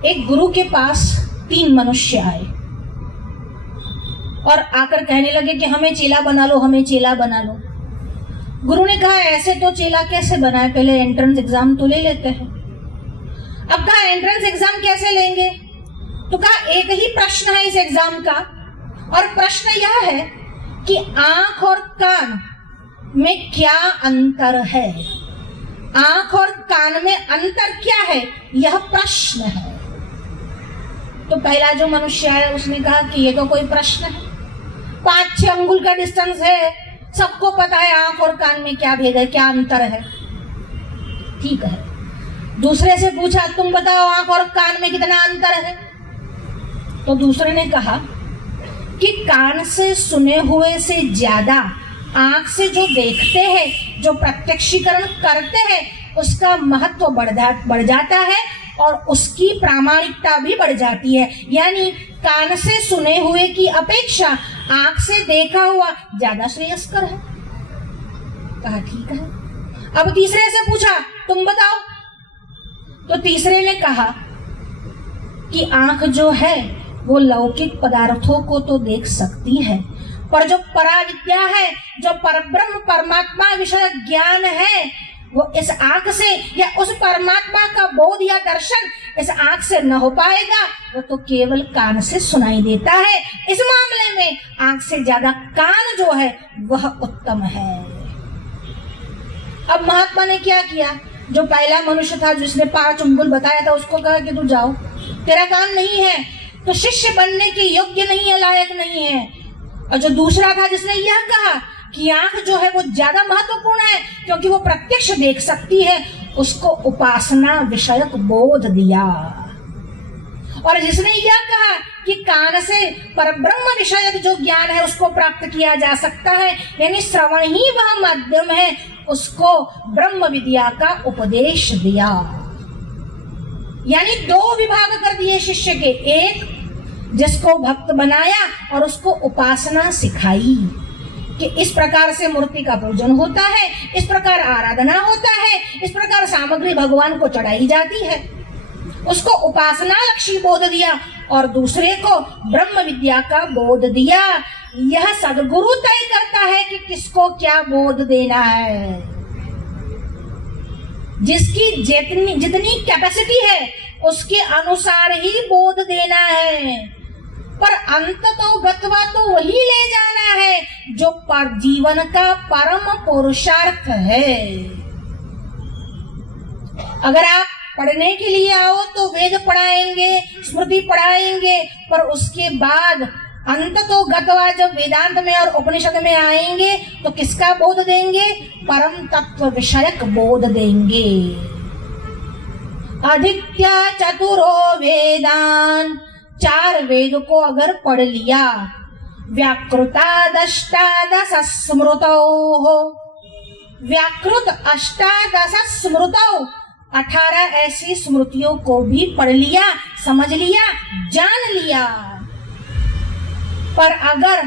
एक गुरु के पास 3 मनुष्य आए और आकर कहने लगे कि हमें चेला बना लो, हमें चेला बना लो। गुरु ने कहा ऐसे तो चेला कैसे बनाए, पहले एंट्रेंस एग्जाम तो ले लेते हैं। अब कहा एंट्रेंस एग्जाम कैसे लेंगे? तो कहा एक ही प्रश्न है इस एग्जाम का, और प्रश्न यह है कि आंख और कान में क्या अंतर है। आंख और कान में अंतर क्या है, यह प्रश्न है। तो पहला जो मनुष्य है उसने कहा कि ये तो कोई प्रश्न है, 5-6 अंगुल का डिस्टेंस है, सबको पता है आंख और कान में क्या भेद है, क्या अंतर है। ठीक है, दूसरे से पूछा तुम बताओ आंख और कान में कितना अंतर है। तो दूसरे ने कहा कि कान से सुने हुए से ज्यादा आंख से जो देखते हैं, जो प्रत्यक्षीकरण करते हैं, उसका महत्व बढ़ जाता है और उसकी प्रामाणिकता भी बढ़ जाती है। यानी कान से सुने हुए की अपेक्षा आंख से देखा हुआ ज्यादा श्रेयस्कर है। कहा ठीक है। अब तीसरे से पूछा तुम बताओ। तो तीसरे ने कहा कि आंख जो है वो लौकिक पदार्थों को तो देख सकती है, पर जो पराविद्या है, जो परब्रह्म परमात्मा विषय ज्ञान है, वो इस आंख से या उस परमात्मा का बोध या दर्शन इस आंख से न हो पाएगा, वो तो केवल कान से सुनाई देता है। इस मामले में आंख से ज्यादा कान जो है वह उत्तम है। अब महात्मा ने क्या किया, जो पहला मनुष्य था जिसने 5 अंगुल बताया था, उसको कहा कि तू जाओ, तेरा काम नहीं है, तो शिष्य बनने के योग्य नहीं है, लायक नहीं है। और जो दूसरा था जिसने यह कहा कि आंख जो है वो ज्यादा महत्वपूर्ण है क्योंकि वो प्रत्यक्ष देख सकती है, उसको उपासना विषयक बोध दिया। और जिसने यह कहा कि कान से परब्रह्म विषयक जो ज्ञान है उसको प्राप्त किया जा सकता है, यानी श्रवण ही वह माध्यम है, उसको ब्रह्म विद्या का उपदेश दिया। यानी 2 विभाग कर दिए शिष्य के, एक जिसको भक्त बनाया और उसको उपासना सिखाई कि इस प्रकार से मूर्ति का पूजन होता है, इस प्रकार आराधना होता है, इस प्रकार सामग्री भगवान को चढ़ाई जाती है, उसको उपासना लक्ष्य बोध दिया। और दूसरे को ब्रह्म विद्या का बोध दिया। यह सद्गुरु तय करता है कि किसको क्या बोध देना है। जिसकी जितनी कैपेसिटी है उसके अनुसार ही बोध देना है, पर अंत तो गत्वा तो वही ले जाना है जो पर जीवन का परम पुरुषार्थ है। अगर आप पढ़ने के लिए आओ तो वेद पढ़ाएंगे, स्मृति पढ़ाएंगे, पर उसके बाद अंत तो गत्वा जब वेदांत में और उपनिषद में आएंगे तो किसका बोध देंगे? परम तत्व विषयक बोध देंगे। अधित्य चतुरो वेदान, 4 वेद को अगर पढ़ लिया, व्याकृतादष्टादश स्मृतौ, व्याकृत 18 स्मृतौ, 18 ऐसी स्मृतियों को भी पढ़ लिया, समझ लिया, जान लिया। पर अगर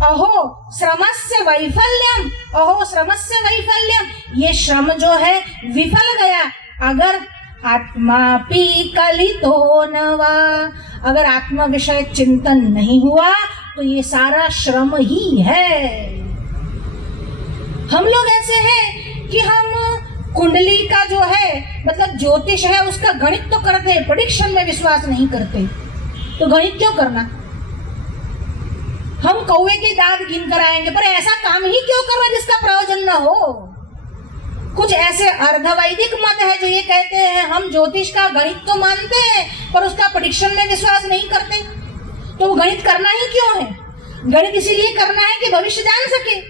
अहो श्रमस्य वैफल्यम, अहो श्रमस्य वैफल्यम, ये श्रम जो है विफल गया। अगर आत्मापि कलितो नवा, अगर आत्मा विषय चिंतन नहीं हुआ तो ये सारा श्रम ही है। हम लोग ऐसे हैं कि हम कुंडली का जो है मतलब ज्योतिष है उसका गणित तो करते हैं, प्रेडिक्शन में विश्वास नहीं करते। तो गणित क्यों करना? हम कौवे के दांत गिन कर आएंगे, पर ऐसा काम ही क्यों करना जिसका प्रयोजन न हो। कुछ ऐसे अर्धवैदिक मत है जो ये कहते हैं हम ज्योतिष का गणित तो मानते हैं पर उसका प्रेडिक्शन में विश्वास नहीं करते। तो वो गणित करना ही क्यों है? गणित इसीलिए करना है कि भविष्य जान सके।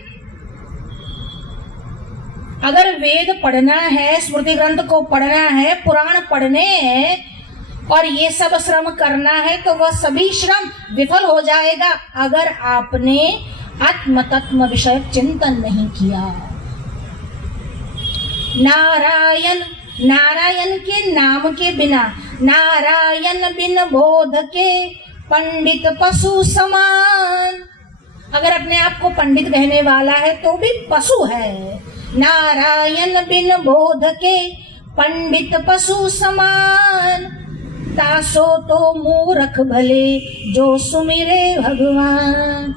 अगर वेद पढ़ना है, स्मृति ग्रंथ को पढ़ना है, पुराण पढ़ने हैं और ये सब श्रम करना है तो वह सभी श्रम विफल हो जाएगा अगर आपने आत्म तत्व विषय चिंतन नहीं किया। नारायण, नारायण के नाम के बिना, नारायण बिन बोध के पंडित पशु समान। अगर अपने आप को पंडित कहने वाला है तो भी पशु है। नारायण बिन बोध के पंडित पशु समान, तासो तो मूर्ख भले जो सुमिरे भगवान।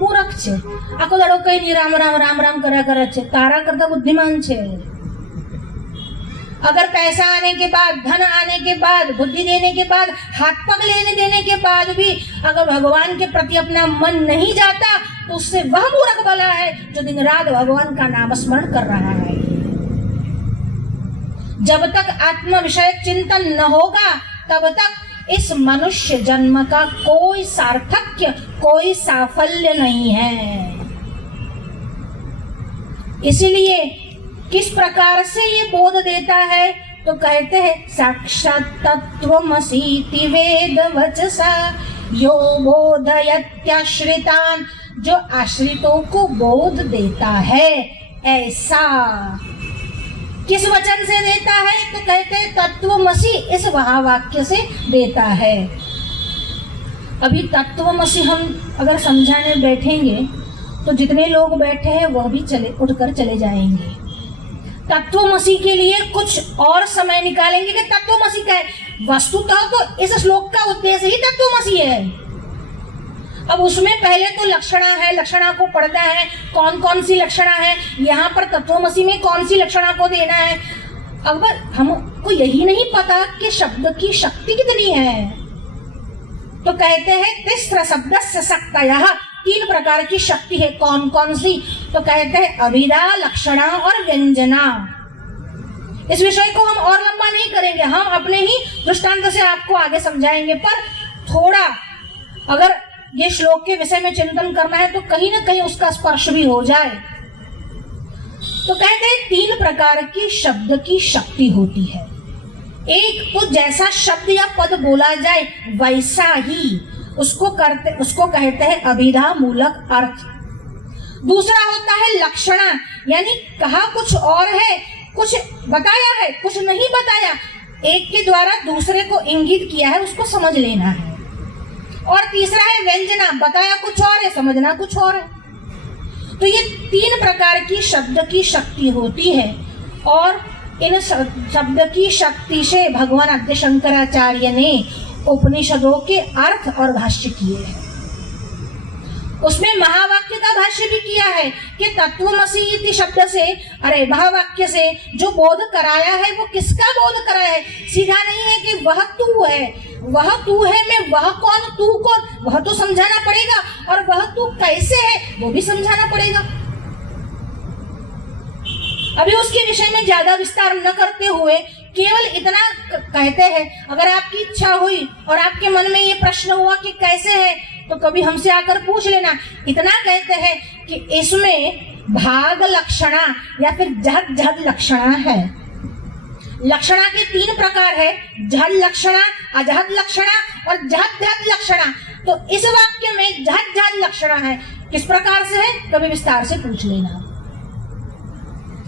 मूर्ख छे, आखो दाड़ो कई नहीं राम राम राम राम करा करे छे, तारा करता बुद्धिमान छे। अगर पैसा आने के बाद, धन आने के बाद, बुद्धि देने के बाद, हाथ पग लेने देने के बाद भी अगर भगवान के प्रति अपना मन नहीं जाता तो उससे वह मूर्ख भला है जो दिन रात भगवान का नाम स्मरण कर रहा है। जब तक आत्म विषय चिंतन न होगा तब तक इस मनुष्य जन्म का कोई सार्थक्य, कोई साफल्य नहीं है। इसलिए किस प्रकार से ये बोध देता है, तो कहते हैं साक्षात् तत्त्वमसीति वेद वचसा यो बोधयत्याश्रितान्, जो आश्रितों को बोध देता है। ऐसा किस वचन से देता है, तो कहते हैं तत्त्वमसि, इस महावाक्य से देता है। अभी तत्त्वमसि हम अगर समझाने बैठेंगे तो जितने लोग बैठे हैं वह भी उठकर चले जाएंगे। तत्त्वमसि के लिए कुछ और समय निकालेंगे कि तत्त्वमसि का है। वस्तुतः तो इस श्लोक का उद्देश्य ही तत्त्वमसि है। अब उसमें पहले तो लक्षणा है, लक्षणा को पढ़ना है, कौन कौन सी लक्षणा है, यहाँ पर तत्त्वमसि में कौन सी लक्षणा को देना है। अब हमको यही नहीं पता कि शब्द की शक्ति कितनी है, तो कहते हैं तिस्र शब्दस्य शक्तयः, 3 प्रकार की शक्ति है। कौन कौन सी, तो कहते हैं अभिधा, लक्षणा और व्यंजना। इस विषय को हम और लंबा नहीं करेंगे, हम अपने ही दृष्टांत से आपको आगे समझाएंगे। पर थोड़ा अगर ये श्लोक के विषय में चिंतन करना है तो कहीं ना कहीं उसका स्पर्श भी हो जाए। तो कहते हैं 3 प्रकार की शब्द की शक्ति होती है। एक तो जैसा शब्द या पद बोला जाए वैसा ही उसको कहते हैं अभिधा मूलक अर्थ। दूसरा होता है लक्षणा, यानी कहा कुछ और है, कुछ बताया है, कुछ नहीं बताया, एक के द्वारा दूसरे को इंगित किया है, उसको समझ लेना है। और तीसरा है व्यंजना, बताया कुछ और है, समझना कुछ और है। तो ये 3 प्रकार की शब्द की शक्ति होती है। और इन शब्द की शक्ति से भगवान आद्य शंकराचार्य ने उपनिषदों के अर्थ और भाष्य किए हैं। उसमें महावाक्य का भाष्य भी किया है कि तत्त्वमसि इति शब्द से, अरे महावाक्य से जो बोध कराया है वो किसका बोध कराया है। सीधा नहीं है कि वह तू है, वह तू है, मैं वह कौन, तू कौन, वह तो समझाना पड़ेगा, और वह तू कैसे है वो भी समझाना पड़ेगा। अभी उसके विषय में ज्यादा विस्तार न करते हुए केवल इतना कहते हैं, अगर आपकी इच्छा हुई और आपके मन में ये प्रश्न हुआ कि कैसे है, तो कभी हमसे आकर पूछ लेना। इतना कहते हैं कि इसमें भाग लक्षणा या फिर जहद जहद लक्षणा है। लक्षणा के 3 प्रकार है, जहद लक्षणा, अजहद लक्षणा और जहद जहद लक्षणा। तो इस वाक्य में जहद जहद लक्षणा है, किस प्रकार से है कभी विस्तार से पूछ लेना।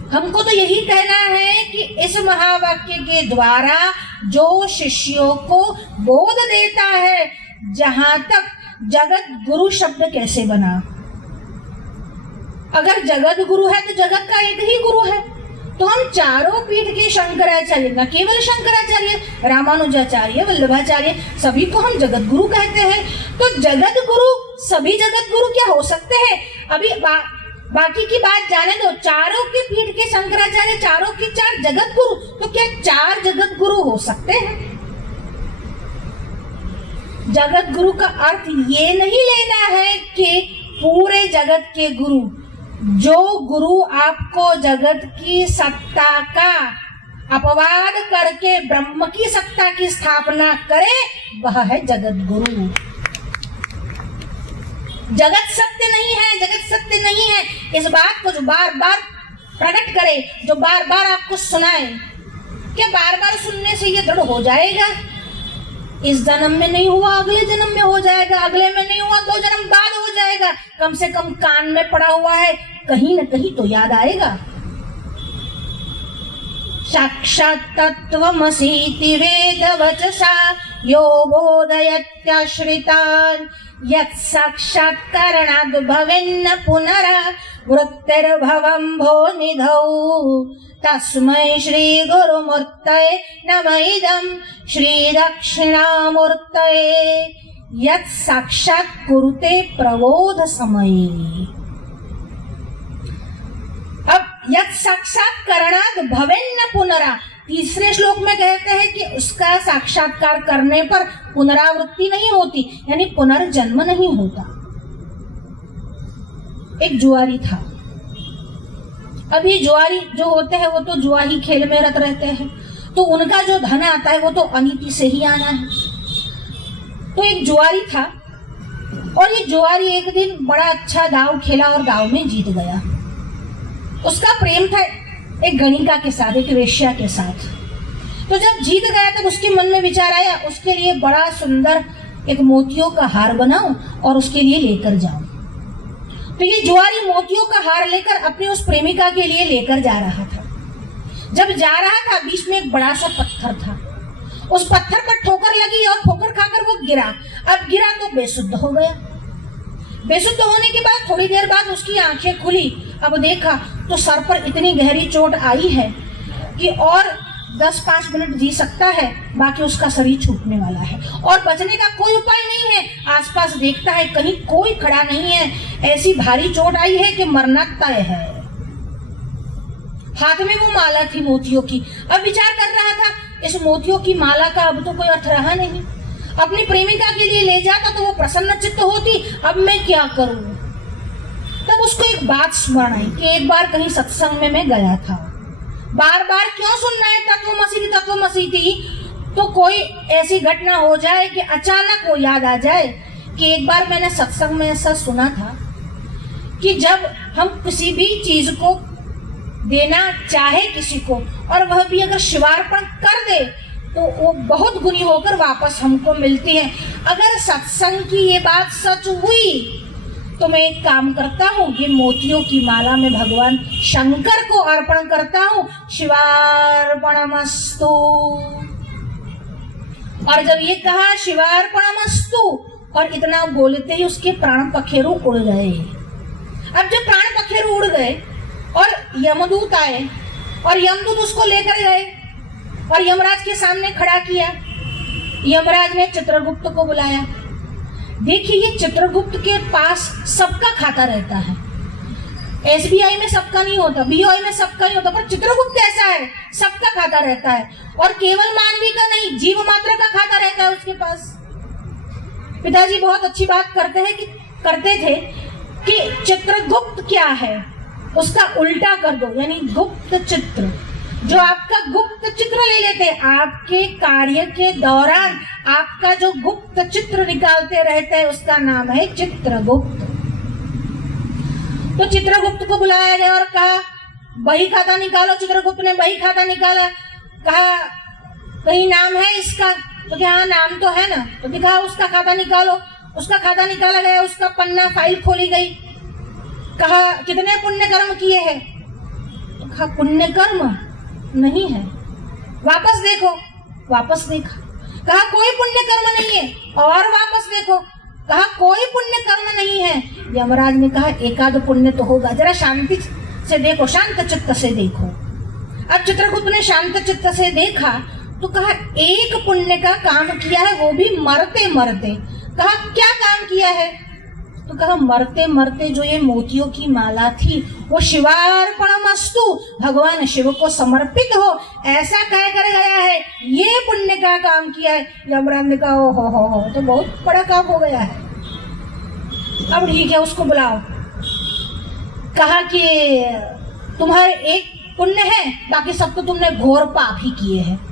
हमको तो यही कहना है कि इस महावाक्य के द्वारा जो शिष्यों को बोध देता है, जहां तक जगत गुरु शब्द कैसे बना। अगर जगत गुरु है तो जगत का एक ही गुरु है। तो हम चारों पीठ के शंकराचार्य, न केवल शंकराचार्य, रामानुजाचार्य, वल्लभाचार्य, सभी को हम जगत गुरु कहते हैं। तो जगत गुरु, सभी जगत गुरु क्या हो सकते हैं। अभी बाकी की बात जाने दो। चारों के पीठ के शंकराचार्य, चारों के 4 जगत गुरु, तो क्या 4 जगत गुरु हो सकते हैं। जगत गुरु का अर्थ ये नहीं लेना है कि पूरे जगत के गुरु। जो गुरु आपको जगत की सत्ता का अपवाद करके ब्रह्म की सत्ता की स्थापना करे, वह है जगत गुरु। जगत सत्य नहीं है, जगत सत्य नहीं है, इस बात को जो बार बार प्रकट करे, जो बार बार आपको सुनाए, क्या बार बार सुनने से ये दृढ़ हो जाएगा। इस जन्म में नहीं हुआ अगले जन्म में हो जाएगा, अगले में नहीं हुआ 2 जन्म बाद हो जाएगा। कम से कम कान में पड़ा हुआ है, कहीं न कहीं तो याद आएगा। साक्षात् तत्त्वमसीति वेद वचसा यो बोधयत्याश्रितान् यत् साक्षात्कारणाद् भवेन्न पुनरा वृत्तिर्भवम्भो निधौ तस्मै श्री गुरुमूर्तये नमः इदं श्री दक्षिणामूर्तये यत् साक्षात् कुरुते प्रबोध समये। अब यत् साक्षात्कारणाद् भवेन्न पुनरा, तीसरे श्लोक में कहते हैं कि उसका साक्षात्कार करने पर पुनरावृत्ति नहीं होती, यानी पुनर्जन्म नहीं होता। एक जुआरी था। अभी जुआरी जो होते हैं वो तो जुआ ही खेल में रत रहते हैं, तो उनका जो धन आता है वो तो अनीति से ही आना है। तो एक जुआरी था और ये जुआरी एक दिन बड़ा अच्छा दाव खेला और दाव में जीत गया। उसका प्रेम था एक गणिका के साथ, एक वेश्या के साथ। तो जब जीत गया तब उसके मन में विचार आया उसके लिए बड़ा सुंदर एक मोतियों का हार बनाऊं और उसके लिए लेकर जाऊं। तो ये जुआरी मोतियों का हार लेकर अपनी उस प्रेमिका के लिए लेकर जा रहा था। जब जा रहा था बीच में एक बड़ा सा पत्थर था, उस पत्थर पर ठोकर लगी और ठोकर खाकर वो गिरा। अब गिरा तो बेसुध हो गया। बेसुध होने के बाद थोड़ी देर बाद उसकी आंखें खुली। अब देखा तो सर पर इतनी गहरी चोट आई है कि और 10-5 मिनट जी सकता है, बाकी उसका शरीर छूटने वाला है और बचने का कोई उपाय नहीं है। आसपास देखता है कहीं कोई खड़ा नहीं है, ऐसी भारी चोट आई है कि मरना तय है। हाथ में वो माला थी मोतियों की। अब विचार कर रहा था इस मोतियों की माला का अब तो कोई अर्थ रहा नहीं। अपनी प्रेमिका के लिए ले जाता तो वो प्रसन्न चित्त होती, अब मैं क्या करूं। तब उसको एक बात स्मरण आई कि एक बार कहीं सत्संग में मैं गया था। बार बार क्यों सुनना है तत्वमसी थी, तो कोई ऐसी घटना हो जाए कि अचानक वो याद आ जाए कि एक बार मैंने सत्संग में ऐसा सुना था कि जब हम किसी भी चीज को देना चाहे किसी को और वह भी अगर शिवार्पण कर दे तो वो बहुत गुनी होकर वापस हमको मिलती है। अगर सत्संग की ये बात सच हुई तो मैं एक काम करता हूँ, ये मोतियों की माला में भगवान शंकर को अर्पण करता हूँ, शिवार्पणमस्तु। और जब ये कहा शिवार्पणमस्तु और इतना बोलते ही उसके प्राण पखेरु उड़ गए। अब जब प्राण पखेरु उड़ गए और यमदूत आए और यमदूत उसको लेकर गए और यमराज के सामने खड़ा किया। यमराज ने चित्रगुप्त को बुलाया। देखिए ये चित्रगुप्त के पास सबका खाता रहता है। SBI में सबका नहीं होता, BOI में सबका नहीं होता, पर चित्रगुप्त ऐसा है सबका खाता रहता है और केवल मानवी का नहीं, जीव मात्र का खाता रहता है उसके पास। पिताजी बहुत अच्छी बात करते थे कि चित्रगुप्त क्या है उसका उल्टा कर दो, यानी गुप्त चित्र। जो आपका गुप्त चित्र ले लेते, आपके कार्य के दौरान आपका जो गुप्त चित्र निकालते रहते हैं उसका नाम है चित्रगुप्त। तो चित्रगुप्त को बुलाया गया और कहा बही खाता निकालो। चित्रगुप्त ने बही खाता निकाला। कहा कहीं नाम है इसका? तो क्या हाँ नाम तो है ना। तो दिखा उसका खाता निकालो। उसका खाता निकाला गया, उसका पन्ना फाइल खोली गई। कहा कितने पुण्य कर्म किए हैं? तो कहा पुण्य कर्म नहीं है। वापस देखो। वापस देखा, कहा कोई पुण्य कर्म नहीं है। और वापस देखो, कहा कोई पुण्य कर्म नहीं है। यमराज ने कहा एकाद पुण्य तो होगा, जरा शांति से देखो, शांत चित्त से देखो। अब चित्रगुप्त ने शांत चित्त से देखा तो कहा एक पुण्य का काम किया है, वो भी मरते मरते। कहा क्या काम किया है? तो कहा मरते मरते जो ये मोतियों की माला थी वो शिवार्पणमस्तु, भगवान शिव को समर्पित हो, ऐसा कह कर गया है, ये पुण्य का काम किया है। यमराज ने कहा ओ हो, तो बहुत बड़ा काम हो गया है। अब ठीक है, उसको बुलाओ। कहा कि तुम्हारे एक पुण्य है, बाकी सब तो तुमने घोर पाप ही किए हैं।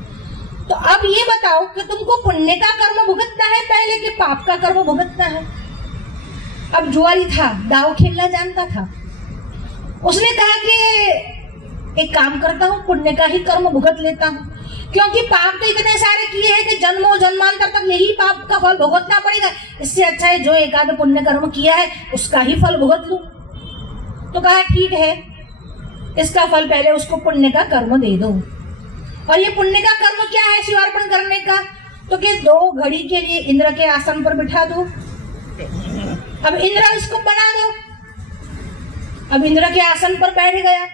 तो अब ये बताओ कि तुमको पुण्य का कर्म भुगतना है पहले कि पाप का कर्म भुगतना है? अब जुआरी था, दाव खेलना जानता था। उसने कहा कि एक काम करता हूँ, पुण्य का ही कर्म भुगत लेता हूँ, क्योंकि पाप तो इतने सारे किए हैं कि जन्मों जन्मांतर तक यही पाप का फल भुगतना पड़ेगा। इससे अच्छा है जो एक आध पुण्य कर्म किया है उसका ही फल भुगत लूं। तो कहा ठीक है, इसका फल पहले उसको पुण्य का कर्म दे दो। और ये पुण्य का कर्म क्या है शिवार्पण करने का? तो कि 2 घड़ी के लिए इंद्र के आसन पर बिठा दो। अब इंद्र इसको बना दो। अब इंद्र के आसन पर बैठ गया।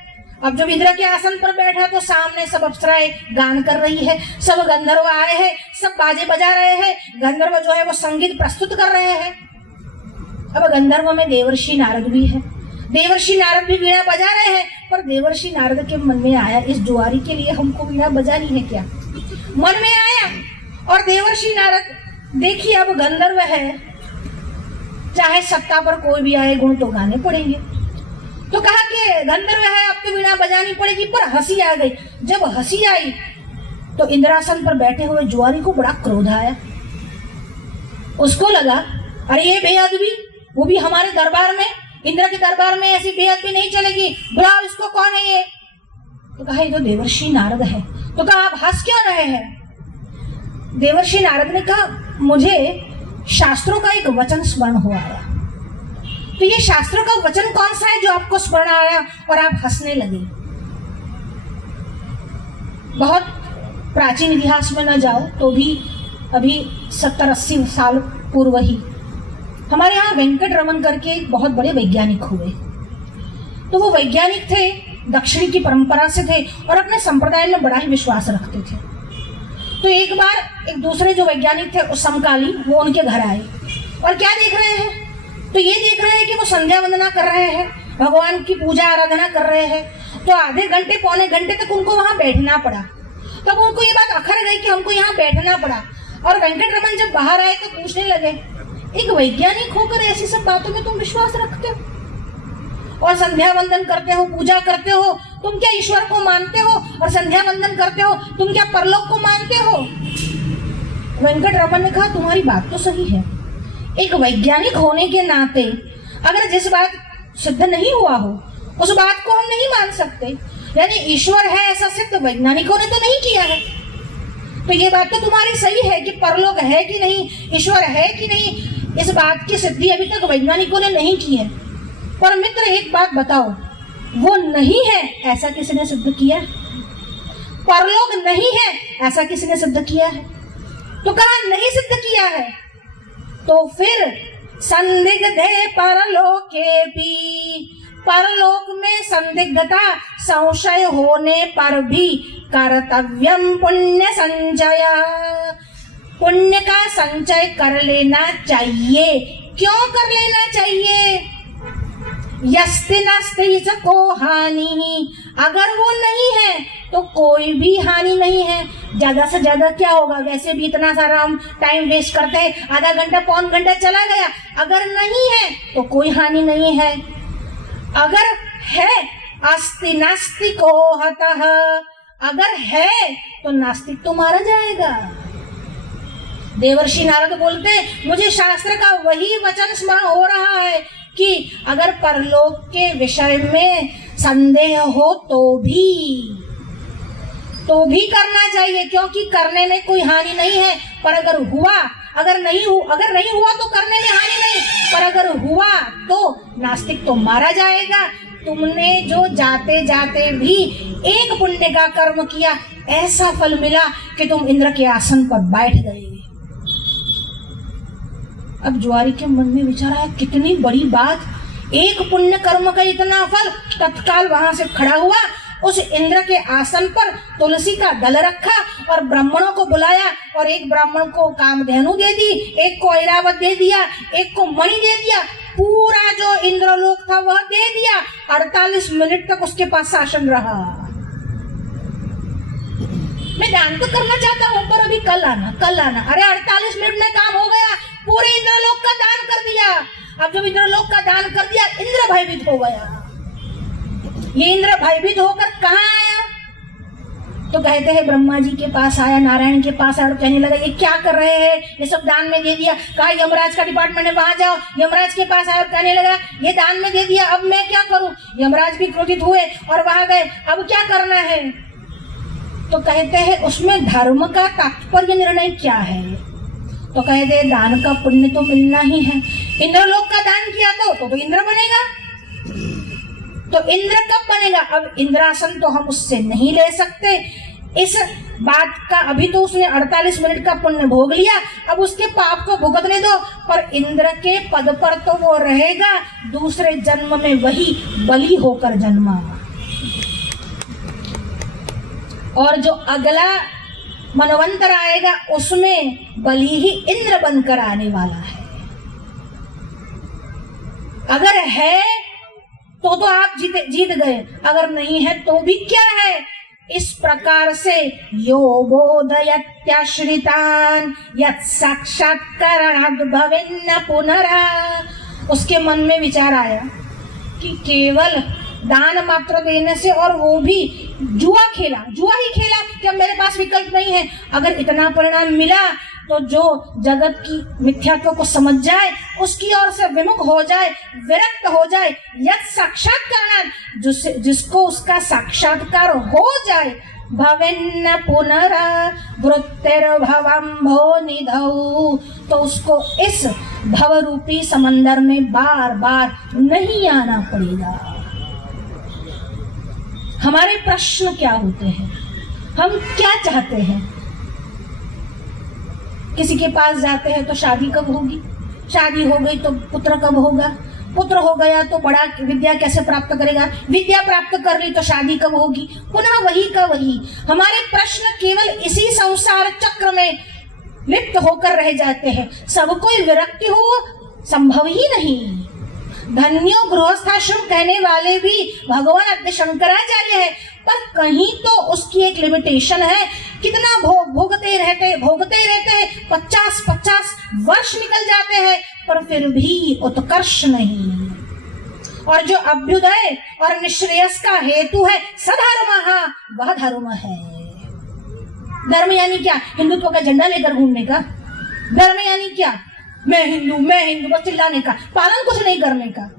अब जब इंद्र के आसन पर बैठा तो सामने सब अप्सराएं गान कर रही है, सब गंधर्व आए हैं, सब बाजे बजा रहे हैं। गंधर्व जो है वो संगीत प्रस्तुत कर रहे हैं। अब गंधर्व में देवर्षि नारद भी है। देवर्षि नारद भी वीणा बजा रहे हैं, पर देवर्षि नारद के मन में आया इस जुआरी के लिए हमको वीणा बजानी है क्या? मन में आया। और देवर्षि नारद देखिए अब गंधर्व है, चाहे सत्ता पर कोई भी आए गुण तो गाने पड़ेंगे। तो कहा कि गंधर्व है, अब तो वीणा बजानी पड़ेगी। पर हंसी आ गई। जब हंसी आई तो इंद्रासन पर बैठे हुए जुआरी को बड़ा क्रोध आया। उसको लगा अरे ये बेअदबी, वो भी हमारे दरबार में, इंद्र के दरबार में ऐसी बेइज्जती भी नहीं चलेगी, बुलाओ इसको, कौन है ये? तो कहा ये तो देवर्षि नारद है। तो कहा आप हंस क्यों रहे हैं? देवर्षि नारद ने कहा मुझे शास्त्रों का एक वचन स्मरण हुआ आया। तो ये शास्त्रों का वचन कौन सा है जो आपको स्मरण आया और आप हंसने लगे? बहुत प्राचीन इतिहास में न जाओ तो भी अभी 70-80 साल पूर्व ही हमारे यहाँ वेंकट रमन करके एक बहुत बड़े वैज्ञानिक हुए। तो वो वैज्ञानिक थे, दक्षिणी की परंपरा से थे और अपने संप्रदाय में बड़ा ही विश्वास रखते थे। तो एक बार एक दूसरे जो वैज्ञानिक थे उस समकालीन, वो उनके घर आए और क्या देख रहे हैं? तो ये देख रहे हैं कि वो संध्या वंदना कर रहे हैं, भगवान की पूजा आराधना कर रहे हैं। तो आधे घंटे पौने घंटे तक उनको वहां बैठना पड़ा। तब उनको ये बात अखर गई कि हमको यहाँ बैठना पड़ा। और वेंकट रमन जब बाहर आए तो पूछने लगे, एक वैज्ञानिक होकर ऐसी सब बातों में तुम विश्वास रखते हो और संध्या वंदन करते हो, पूजा करते हो, तुम क्या ईश्वर को मानते हो? और संध्या वंदन करते हो, तुम क्या परलोक को मानते हो? वेंकट रमन ने कहा तुम्हारी बात तो सही है, एक वैज्ञानिक होने के नाते अगर जिस बात सिद्ध नहीं हुआ हो उस बात को हम नहीं मान सकते। यानी ईश्वर है ऐसा सिद्ध वैज्ञानिकों ने तो नहीं किया है। तो ये बात तो तुम्हारी सही है कि परलोक है कि नहीं, ईश्वर है कि नहीं, इस बात की सिद्धि अभी तक वैज्ञानिकों ने नहीं की है। पर मित्र एक बात बताओ, वो नहीं है ऐसा किसी ने सिद्ध किया? परलोक नहीं है ऐसा किसी ने सिद्ध किया है? तो कहा नहीं सिद्ध किया है। तो फिर संदिग्धे परलोके भी, परलोक में संदिग्धता संशय होने पर भी कर्तव्यम पुण्य संचय, पुण्य का संचय कर लेना चाहिए। क्यों कर लेना चाहिए? यस्ति नास्ति च को हानि, अगर वो नहीं है तो कोई भी हानि नहीं है। ज्यादा से ज्यादा क्या होगा, वैसे भी इतना सारा हम टाइम वेस्ट करते हैं, आधा घंटा पौन घंटा चला गया। अगर नहीं है तो कोई हानि नहीं है। अगर है अस्ति नास्ति को हतः, अगर है तो नास्तिक तो मारा जाएगा। देवर्षि नारद बोलते मुझे शास्त्र का वही वचन स्मरण हो रहा है कि अगर परलोक के विषय में संदेह हो तो भी करना चाहिए, क्योंकि करने में कोई हानि नहीं है। पर अगर हुआ, अगर नहीं हुआ तो करने में हानि नहीं, पर अगर हुआ तो नास्तिक तो मारा जाएगा। तुमने जो जाते जाते भी एक पुण्य का कर्म किया, ऐसा फल मिला कि तुम इंद्र के आसन पर बैठ गए। अब ज्वारी के मन में विचार आया, कितनी बड़ी बात, एक पुण्य कर्म का इतना फल। तत्काल वहां से खड़ा हुआ, उस इंद्र के आसन पर तुलसी का दल रखा और ब्राह्मणों को बुलाया और एक ब्राह्मण को कामधेनु दे दी, एक को ऐरावत दे दिया, एक को मणि दे दिया, पूरा जो इंद्रलोक था वह दे दिया। 48 मिनट तक उसके पास शासन रहा। मैं दान तो करना चाहता हूँ पर अभी कल आना। अरे 48 मिनट में काम हो गया, पूरे इंद्रलोक का दान कर दिया। अब जब इंद्रलोक का दान कर दिया, इंद्र भयभीत हो गया। ये इंद्र भयभीत होकर कहाँ आया? तो कहते हैं ब्रह्मा जी के पास आया, नारायण के पास आया और कहने लगा ये क्या कर रहे हैं, ये सब दान में दे दिया। कहा यमराज का डिपार्टमेंट है, वहां जाओ। यमराज के पास आया और कहने लगा ये दान में दे दिया, अब मैं क्या करूं? यमराज भी क्रोधित हुए और वहां गए, अब क्या करना है? तो कहते हैं उसमें धर्म का तात्पर्य निर्णय क्या है? तो कहते हैं दान का पुण्य तो मिलना ही है। इंद्रलोक का दान किया तो इंद्र बनेगा। तो इंद्र कब बनेगा? अब इंद्रासन तो हम उससे नहीं ले सकते। इस बात का अभी तो उसने 48 मिनट का पुण्य भोग लिया, अब उसके पाप को भुगतने दो। पर इंद्र के पद पर तो वो रहेगा, दूसरे जन्म में वही बलि होकर जन्मा और जो अगला मनवंतर आएगा उसमें बलि ही इंद्र बनकर आने वाला है। अगर है तो आप जीत गए, अगर नहीं है तो भी क्या है? इस प्रकार से यो बोधयत्याश्रितान् यत् साक्षात्कारणाद् भवेन्न पुनरा, उसके मन में विचार आया कि केवल दान मात्र देने से, और वो भी जुआ ही खेला कि अब मेरे पास विकल्प नहीं है। अगर इतना परिणाम मिला तो जो जगत की मिथ्यात्व को समझ जाए, उसकी ओर से विमुख हो जाए, विरक्त हो जाए, यत् साक्षात्कार जिसको उसका साक्षात्कार हो जाए, भवेन्न पुनरावृत्तिर्भवम्भो निधौ, तो उसको इस भव रूपी समंदर में बार बार नहीं आना पड़ेगा। हमारे प्रश्न क्या होते हैं, हम क्या चाहते हैं? किसी के पास जाते हैं तो शादी कब होगी, शादी हो गई तो पुत्र कब होगा, पुत्र हो गया तो बड़ा विद्या कैसे प्राप्त करेगा, विद्या प्राप्त कर ली तो शादी कब होगी, पुनः वही का वही। हमारे प्रश्न केवल इसी संसार चक्र में लिप्त होकर रह जाते हैं। सब कोई विरक्ति हो संभव ही नहीं। धन्यो गृहस्थाश्रम कहने वाले भी भगवान आद्य शंकराचार्य है, पर कहीं तो उसकी एक लिमिटेशन है। कितना भोगते रहते हैं, 50-50 वर्ष निकल जाते हैं, पर फिर भी उत्कर्ष नहीं। और जो अभ्युदय और निश्रेयस का हेतु है सधर्म, वह धर्म है। धर्म यानी क्या? हिंदुत्व का झंडा लेकर घूमने का। धर्म यानी क्या? मैं हिंदू बस चिल्लाने का, पालन कुछ नहीं करने का।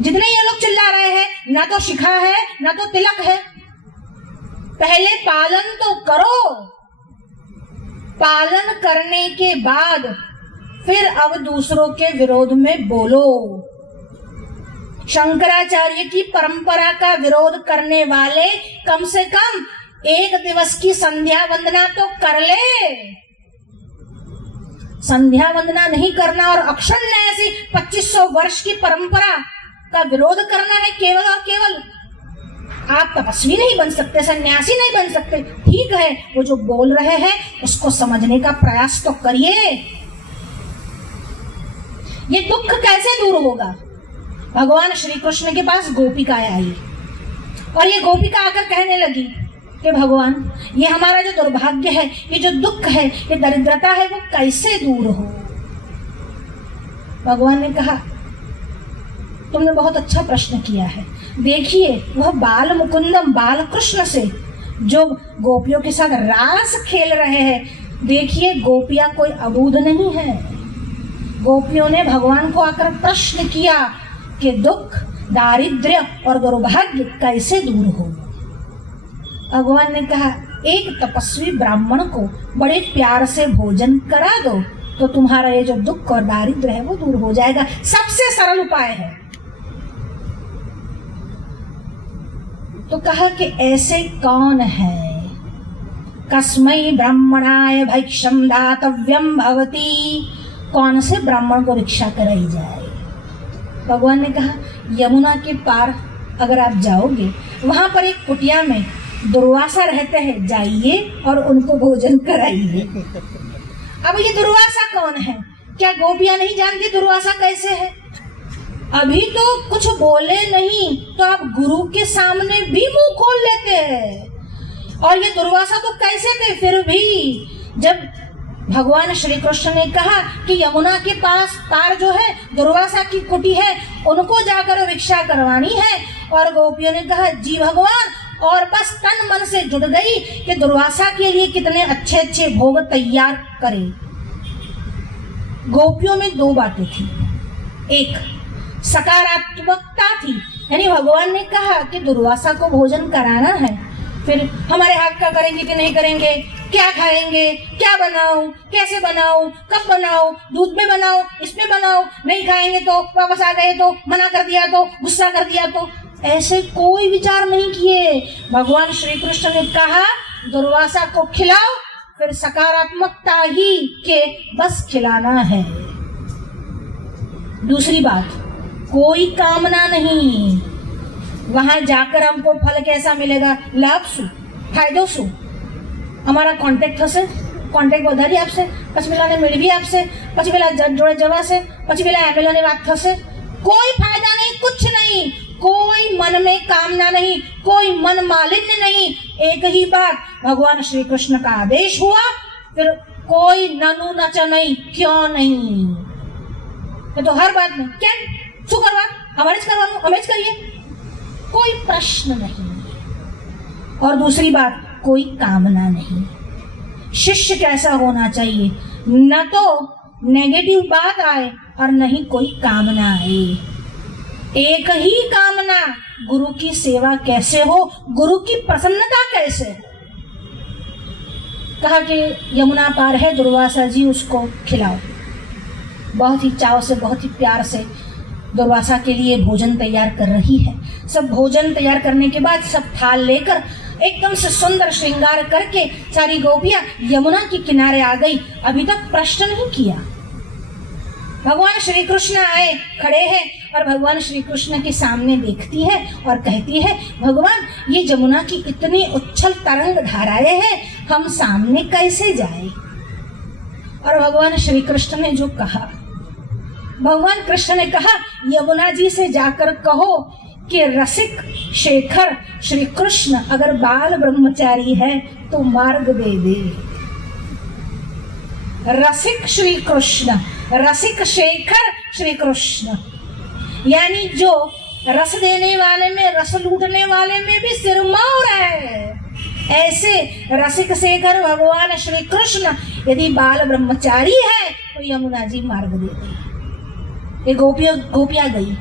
जितने ये लोग चिल्ला रहे हैं, ना तो शिखा है ना तो तिलक है। पहले पालन तो करो, पालन करने के बाद फिर अब दूसरों के विरोध में बोलो। शंकराचार्य की परंपरा का विरोध करने वाले कम से कम एक दिवस की संध्या वंदना तो कर ले। संध्या वंदना नहीं करना और अक्षुण्ण ऐसी 2500 वर्ष की परंपरा का विरोध करना है केवल और केवल। आप तपस्वी नहीं बन सकते, सन्यासी नहीं बन सकते, ठीक है, वो जो बोल रहे हैं उसको समझने का प्रयास तो करिए। ये दुख कैसे दूर होगा? भगवान श्री कृष्ण के पास गोपिकाएं आई और ये गोपिका आकर कहने लगी कि भगवान, ये हमारा जो दुर्भाग्य है, ये जो दुख है, ये दरिद्रता है, वो कैसे दूर हो? भगवान ने कहा, तुमने बहुत अच्छा प्रश्न किया है। देखिए, वह बाल मुकुंदम, बाल कृष्ण से जो गोपियों के साथ रास खेल रहे हैं, देखिए गोपियां कोई अबूझ नहीं है। गोपियों ने भगवान को आकर प्रश्न किया कि दुख, दारिद्र्य और दुर्भाग्य कैसे दूर हो? भगवान ने कहा, एक तपस्वी ब्राह्मण को बड़े प्यार से भोजन करा दो तो तुम्हारा ये जो दुख और दारिद्र्य है वो दूर हो जाएगा। सबसे सरल उपाय है। तो कहा कि ऐसे कौन है? कस्मै ब्राह्मणाय भैक्षम दातव्यम भवती, कौन से ब्राह्मण को भिक्षा कराई जाए? भगवान ने कहा, यमुना के पार अगर आप जाओगे, वहां पर एक कुटिया में दुर्वासा रहते हैं, जाइए और उनको भोजन कराइए। अब ये दुर्वासा कौन है? क्या गोपियां नहीं जानती दुर्वासा कैसे है? अभी तो कुछ बोले नहीं तो आप गुरु के सामने भी मुंह खोल लेते हैं। और ये दुर्वासा तो कैसे थे? फिर भी जब भगवान श्री कृष्ण ने कहा कि यमुना के पार जो है दुर्वासा की कुटी है, उनको जाकर भिक्षा करवानी है, और गोपियों ने कहा, जी भगवान, और बस तन मन से जुट गई कि दुर्वासा के लिए कितने अच्छे अच्छे भोग तैयार करें। गोपियों में दो बातें थी। एक सकारात्मकता थी, यानी भगवान ने कहा कि दुर्वासा को भोजन कराना है, फिर हमारे हाथ का करेंगे कि नहीं करेंगे, क्या खाएंगे, क्या बनाऊं, कैसे बनाऊं, कब बनाऊं, दूध में बनाऊं, इसमें बनाऊं, नहीं खाएंगे तो वापस आ गए तो, मना कर दिया तो, गुस्सा कर दिया तो, ऐसे कोई विचार नहीं किए। भगवान श्री कृष्ण ने कहा दुर्वासा को खिलाओ, फिर सकारात्मकता ही के बस खिलाना है। दूसरी बात, कोई कामना नहीं। वहां जाकर हमको फल कैसा मिलेगा, लाभ सु फायदो सु, हमारा कॉन्टेक्ट हसे, कॉन्टेक्ट વધારી આપશે, પછી પેલાને મેળવી આપશે, પછી પેલા જોડે જવાશે, પછી પેલા એમએલએની વાત થશે, कोई फायदा नहीं, कुछ नहीं, कोई मन में कामना नहीं, कोई मन मालिन्य नहीं। एक ही बात, भगवान श्री कृष्ण का आदेश हुआ, फिर कोई ननु नच नहीं, क्यों नहीं, तो हर बात में क्या शू करवा, हमारे करवानू, हमें करिए, कोई प्रश्न नहीं। और दूसरी बात, कोई कामना नहीं। शिष्य कैसा होना चाहिए? न तो नेगेटिव बात आए और न ही कोई कामना आए। एक ही कामना, गुरु की सेवा कैसे हो, गुरु की प्रसन्नता कैसे। कहा कि यमुना पार है, दुर्वासा जी उसको खिलाओ। बहुत ही चाव से, बहुत ही प्यार से दुर्वासा के लिए भोजन तैयार कर रही है। सब भोजन तैयार करने के बाद सब थाल लेकर एकदम से सुंदर श्रृंगार करके सारी गोपियां यमुना के किनारे आ गई। अभी तक प्रश्न नहीं किया। भगवान श्री कृष्ण आए, खड़े हैं और भगवान श्री कृष्ण के सामने देखती है और कहती है, भगवान ये जमुना की इतनी उच्छल तरंग धाराएं हैं, हम सामने कैसे जाए। और भगवान श्री कृष्ण ने जो कहा, भगवान कृष्ण ने कहा, यमुना जी से जाकर कहो कि रसिक शेखर श्री कृष्ण अगर बाल ब्रह्मचारी है तो मार्ग दे दे। रसिक श्री कृष्ण, रसिक शेखर श्री कृष्ण, यानी जो रस देने वाले में, रस लूटने वाले में भी सिरमौर है, ऐसे रसिक शेखर भगवान श्री कृष्ण यदि बाल ब्रह्मचारी है तो यमुना जी मार्ग दे दे। ये गोपियां गई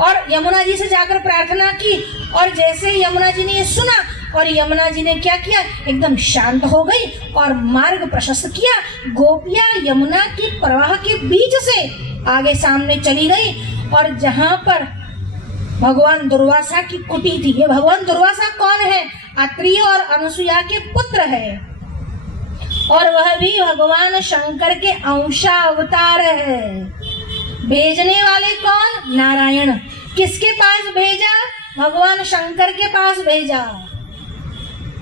और यमुना जी से जाकर प्रार्थना की और जैसे यमुना जी ने ये सुना और यमुना जी ने क्या किया, एकदम शांत हो गई और मार्ग प्रशस्त किया। गोपियां यमुना की प्रवाह के बीच से आगे सामने चली गई और जहां पर भगवान दुर्वासा की कुटी थी, ये भगवान दुर्वासा कौन है, अत्रि और अनुसुया के पुत्र है और वह भी भगवान शंकर के अंशावतार है। भेजने वाले कौन, नारायण। किसके पास भेजा, भगवान शंकर के पास भेजा।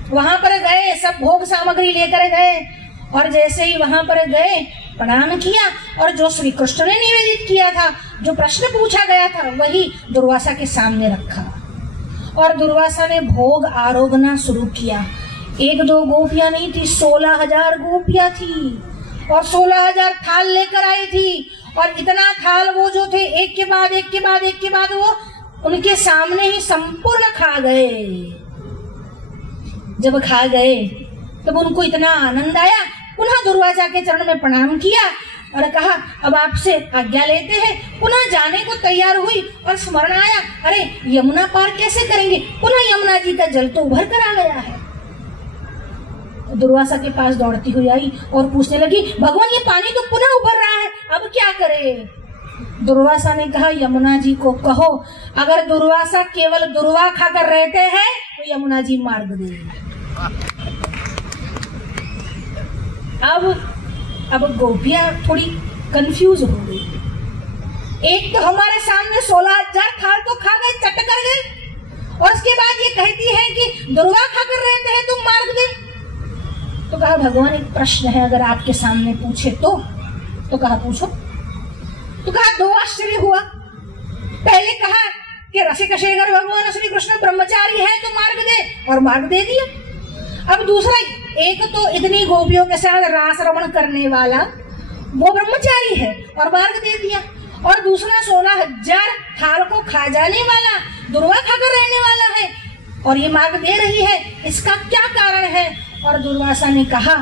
वहां पर गए, सब भोग सामग्री लेकर गए और जैसे ही वहां पर गए प्रणाम किया और जो श्री कृष्ण ने निवेदित किया था, जो प्रश्न पूछा गया था, वही दुर्वासा के सामने रखा और दुर्वासा ने भोग आरोगना शुरू किया। एक दो गोपियां नहीं थी, 16,000 गोपियां थी और 16,000 थाल लेकर आई थी और इतना थाल वो जो थे एक के बाद एक के बाद एक के बाद वो उनके सामने ही संपूर्ण खा गए। जब खा गए तब उनको इतना आनंद आया, पुनः दुर्वासा के चरण में प्रणाम किया और कहा, अब आपसे आज्ञा लेते हैं। पुनः जाने को तैयार हुई और स्मरण आया, अरे यमुना पार कैसे करेंगे, पुनः यमुना जी का जल तो उभर कर आ गया है। दुर्वासा के पास दौड़ती हुई आई और पूछने लगी, भगवान ये पानी तो पुनः उभर रहा है, अब क्या करे। दुर्वासा ने कहा, यमुना जी को कहो अगर दुर्वासा केवल दुर्वा खाकर रहते हैं तो यमुना जी मार्ग देंगे। अब गोपियां थोड़ी कंफ्यूज हो गई। एक तो हमारे सामने 16,000 थाल तो खा गए, चट कर गए और उसके बाद ये कहती है कि दुर्वा खाकर रहते हैं तुम मार्ग दे। तो कहा, भगवान एक प्रश्न है, अगर आपके सामने पूछे तो कहा पूछो। तो कहा, दो आश्चर्य हुआ। पहले कहा कि रसिक शेखर भगवान श्री कृष्ण ब्रह्मचारी है तो मार्ग दे, और मार्ग दे दिया। अब दूसरा, एक तो इतनी गोपियों के साथ रास रमण करने वाला वो ब्रह्मचारी है और मार्ग दे दिया, और दूसरा 16,000 थाल को खा जाने वाला दुर्वा खाकर रहने वाला है और ये मार्ग दे रही है, इसका क्या कारण है। और दुर्वासा ने कहा,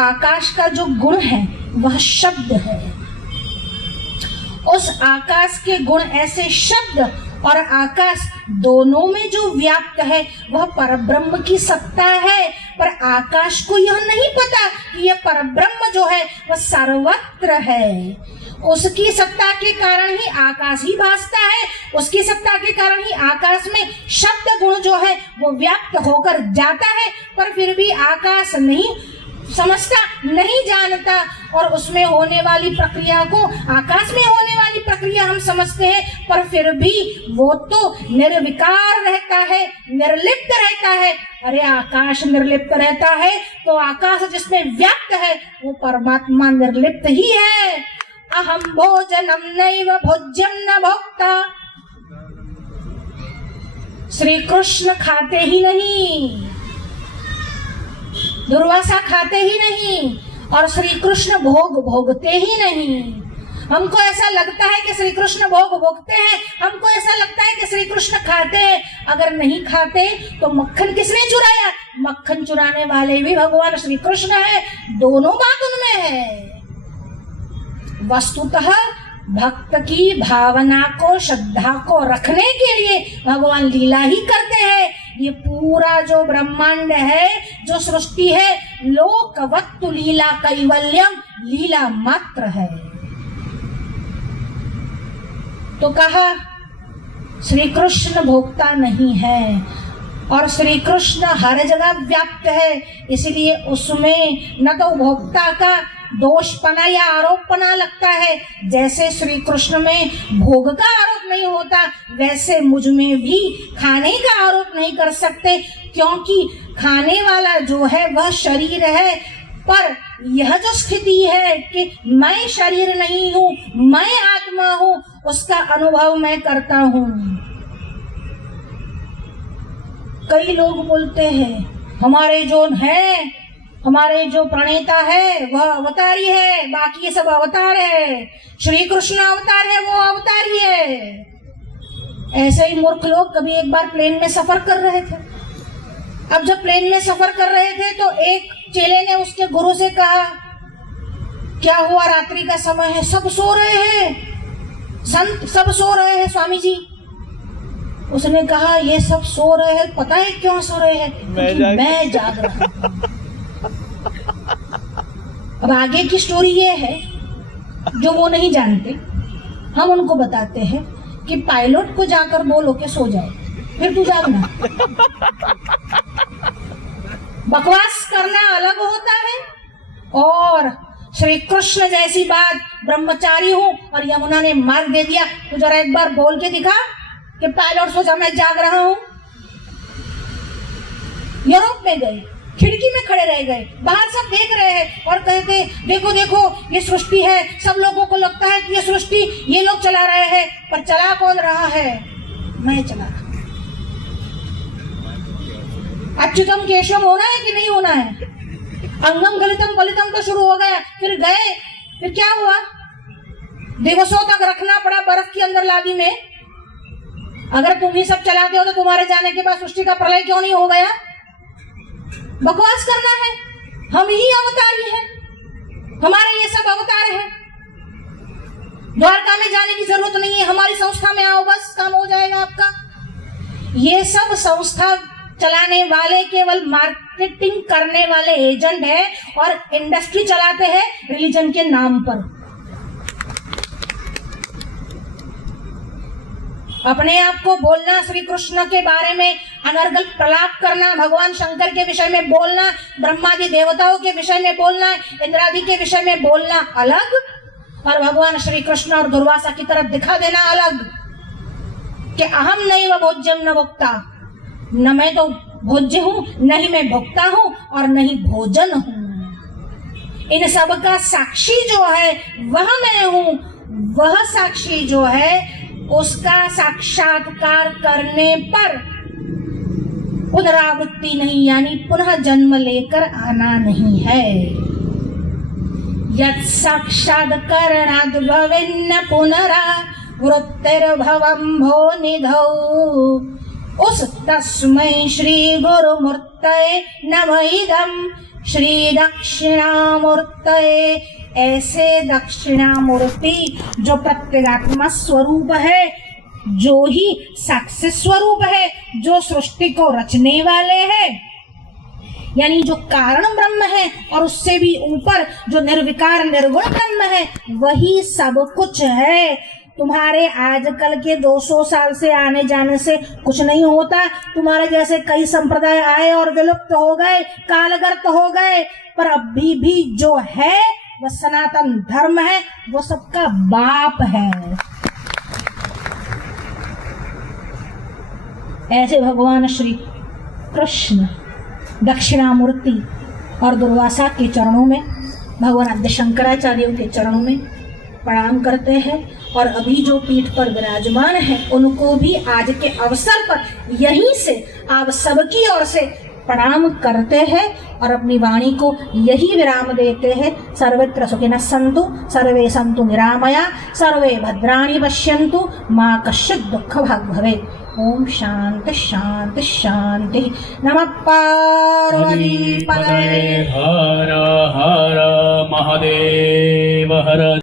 आकाश का जो गुण है वह शब्द है। उस आकाश के गुण ऐसे शब्द और आकाश दोनों में जो व्याप्त है वह परब्रह्म की सत्ता है, पर आकाश को यह नहीं पता कि यह परब्रह्म जो है वह सर्वत्र है। उसकी सत्ता के कारण ही आकाश ही भासता है, उसकी सत्ता के कारण ही आकाश में शब्द गुण जो है वो व्याप्त होकर जाता है, पर फिर भी आकाश नहीं समझता, नहीं जानता, और उसमें होने वाली प्रक्रिया को, आकाश में होने वाली प्रक्रिया हम समझते हैं, पर फिर भी वो तो निर्विकार रहता है, निर्लिप्त रहता है। अरे आकाश निर्लिप्त रहता है तो आकाश जिसमें व्याप्त है वो परमात्मा निर्लिप्त ही है। अहम भोजनम नैव भोज्यम न भोक्ता। श्री कृष्ण खाते ही नहीं, दुर्वासा खाते ही नहीं, और श्री कृष्ण भोग भोगते ही नहीं। हमको ऐसा लगता है कि श्री कृष्ण भोग भोगते हैं, हमको ऐसा लगता है कि श्री कृष्ण खाते हैं। अगर नहीं खाते तो मक्खन किसने चुराया, मक्खन चुराने वाले भी भगवान श्री कृष्ण है। दोनों बात उनमें है। वस्तुतः भक्त की भावना को, श्रद्धा को रखने के लिए भगवान लीला ही करते हैं। ये पूरा जो ब्रह्मांड है, जो सृष्टि है, लोकवत्तु लीला कैवल्यम, लीला मात्र है। तो कहा श्री कृष्ण भोक्ता नहीं है और श्री कृष्ण हर जगह व्याप्त है, इसलिए उसमें न तो भोक्ता का दोषपना या आरोपना लगता है। जैसे श्री कृष्ण में भोग का आरोप नहीं होता, वैसे मुझ में भी खाने का आरोप नहीं कर सकते, क्योंकि खाने वाला जो है वह शरीर है। पर यह जो स्थिति है कि मैं शरीर नहीं हूँ, मैं आत्मा हूँ, उसका अनुभव मैं करता हूँ। कई लोग बोलते हैं हमारे जो है, हमारे जो प्रणेता है वह अवतारी है, बाकी ये सब अवतार है, श्री कृष्ण अवतार है, वो अवतारी है। ऐसे ही मूर्ख लोग कभी एक बार प्लेन में सफर कर रहे थे। अब जब प्लेन में सफर कर रहे थे तो एक चेले ने उसके गुरु से कहा, क्या हुआ, रात्रि का समय है, सब सो रहे हैं, संत सब सो रहे हैं स्वामी जी। उसने कहा ये सब सो रहे हैं, पता है क्यों सो रहे हैं? मैं जाग रहा हूं। अब आगे की स्टोरी ये है जो वो नहीं जानते, हम उनको बताते हैं कि पायलट को जाकर बोलो कि सो जाए, फिर तू जागना। बकवास करना अलग होता है, और श्री कृष्ण जैसी बात, ब्रह्मचारी हूं और यमुना ने मार्ग दे दिया, तो जरा एक बार बोल के दिखा कि पायलट सो जा, मैं जाग रहा हूं। यूरोप में गए, खिड़की में खड़े रह गए, बाहर सब देख रहे हैं और कहते देखो देखो ये सृष्टि है। सब लोगों को लगता है कि ये सृष्टि ये लोग चला रहे हैं, पर चला कौन रहा है? मैं चला रहा। अच्युतम केशवम होना है कि नहीं होना है? अंगम गलितम पलितम तो शुरू हो गया, फिर गए, फिर क्या हुआ? दिवसों तक रखना पड़ा बर्फ के अंदर लादी में। अगर तुम ही सब चलाते हो तो तुम्हारे जाने के बाद सृष्टि का प्रलय क्यों नहीं हो गया? बकवास करना है, हम ही अवतारी हैं, हमारे ये सब अवतार हैं। द्वारका में जाने की जरूरत नहीं है, हमारी संस्था में आओ, बस काम हो जाएगा आपका। ये सब संस्था चलाने वाले केवल मार्केटिंग करने वाले एजेंट है और इंडस्ट्री चलाते हैं रिलीजन के नाम पर। अपने आप को बोलना, श्री कृष्ण के बारे में अनर्गल प्रलाप करना, भगवान शंकर के विषय में बोलना, ब्रह्मादि देवताओं के विषय में बोलना, इंद्रादि के विषय में बोलना अलग, और भगवान श्री कृष्ण और दुर्वासा की तरफ दिखा देना अलग कि अहम नहीं व भोज्यम न भोक्ता, न मैं तो भोज्य हूं, न ही मैं भोक्ता हूं और न ही भोजन हूं। इन सब का साक्षी जो है वह मैं हूं। वह साक्षी जो है उसका साक्षात्कार करने पर पुनरावृत्ति नहीं, यानी पुनः जन्म लेकर आना नहीं है। यत् साक्षात्करणाद् भवेन्न पुनरावृत्तिर्भवं भो निधौ। उस तस्मै श्री गुरुमूर्तये नमः इदं श्री दक्षिणामूर्तये। ऐसे दक्षिणामूर्ति जो प्रत्यगात्मा स्वरूप है, जो ही साक्षी स्वरूप है, जो सृष्टि को रचने वाले हैं, यानी जो कारण ब्रह्म है और उससे भी ऊपर जो निर्विकार निर्गुण ब्रह्म है, वही सब कुछ है। तुम्हारे आजकल के 200 साल से आने जाने से कुछ नहीं होता। तुम्हारे जैसे कई संप्रदाय आए और विलुप्त हो गए, कालगर्त हो गए, पर अभी भी जो है वह सनातन धर्म है, वो सबका बाप है। ऐसे भगवान श्री कृष्ण दक्षिणामूर्ति और दुर्वासा के चरणों में, भगवान आद्य शंकराचार्यों के चरणों में प्रणाम करते हैं। और अभी जो पीठ पर विराजमान है उनको भी आज के अवसर पर यहीं से आप सबकी ओर से प्रणाम करते हैं और अपनी वाणी को यही विराम देते हैं। सर्वत्र सुखिनः सन्तु, सर्वे सन्तु निरामया, सर्वे भद्राणि पश्यन्तु, मा कश्चित् दुःखभाग् भवेत्। ओम शांति शांति शांति। नमः पार्वती पतये। हर हर महादेव हर।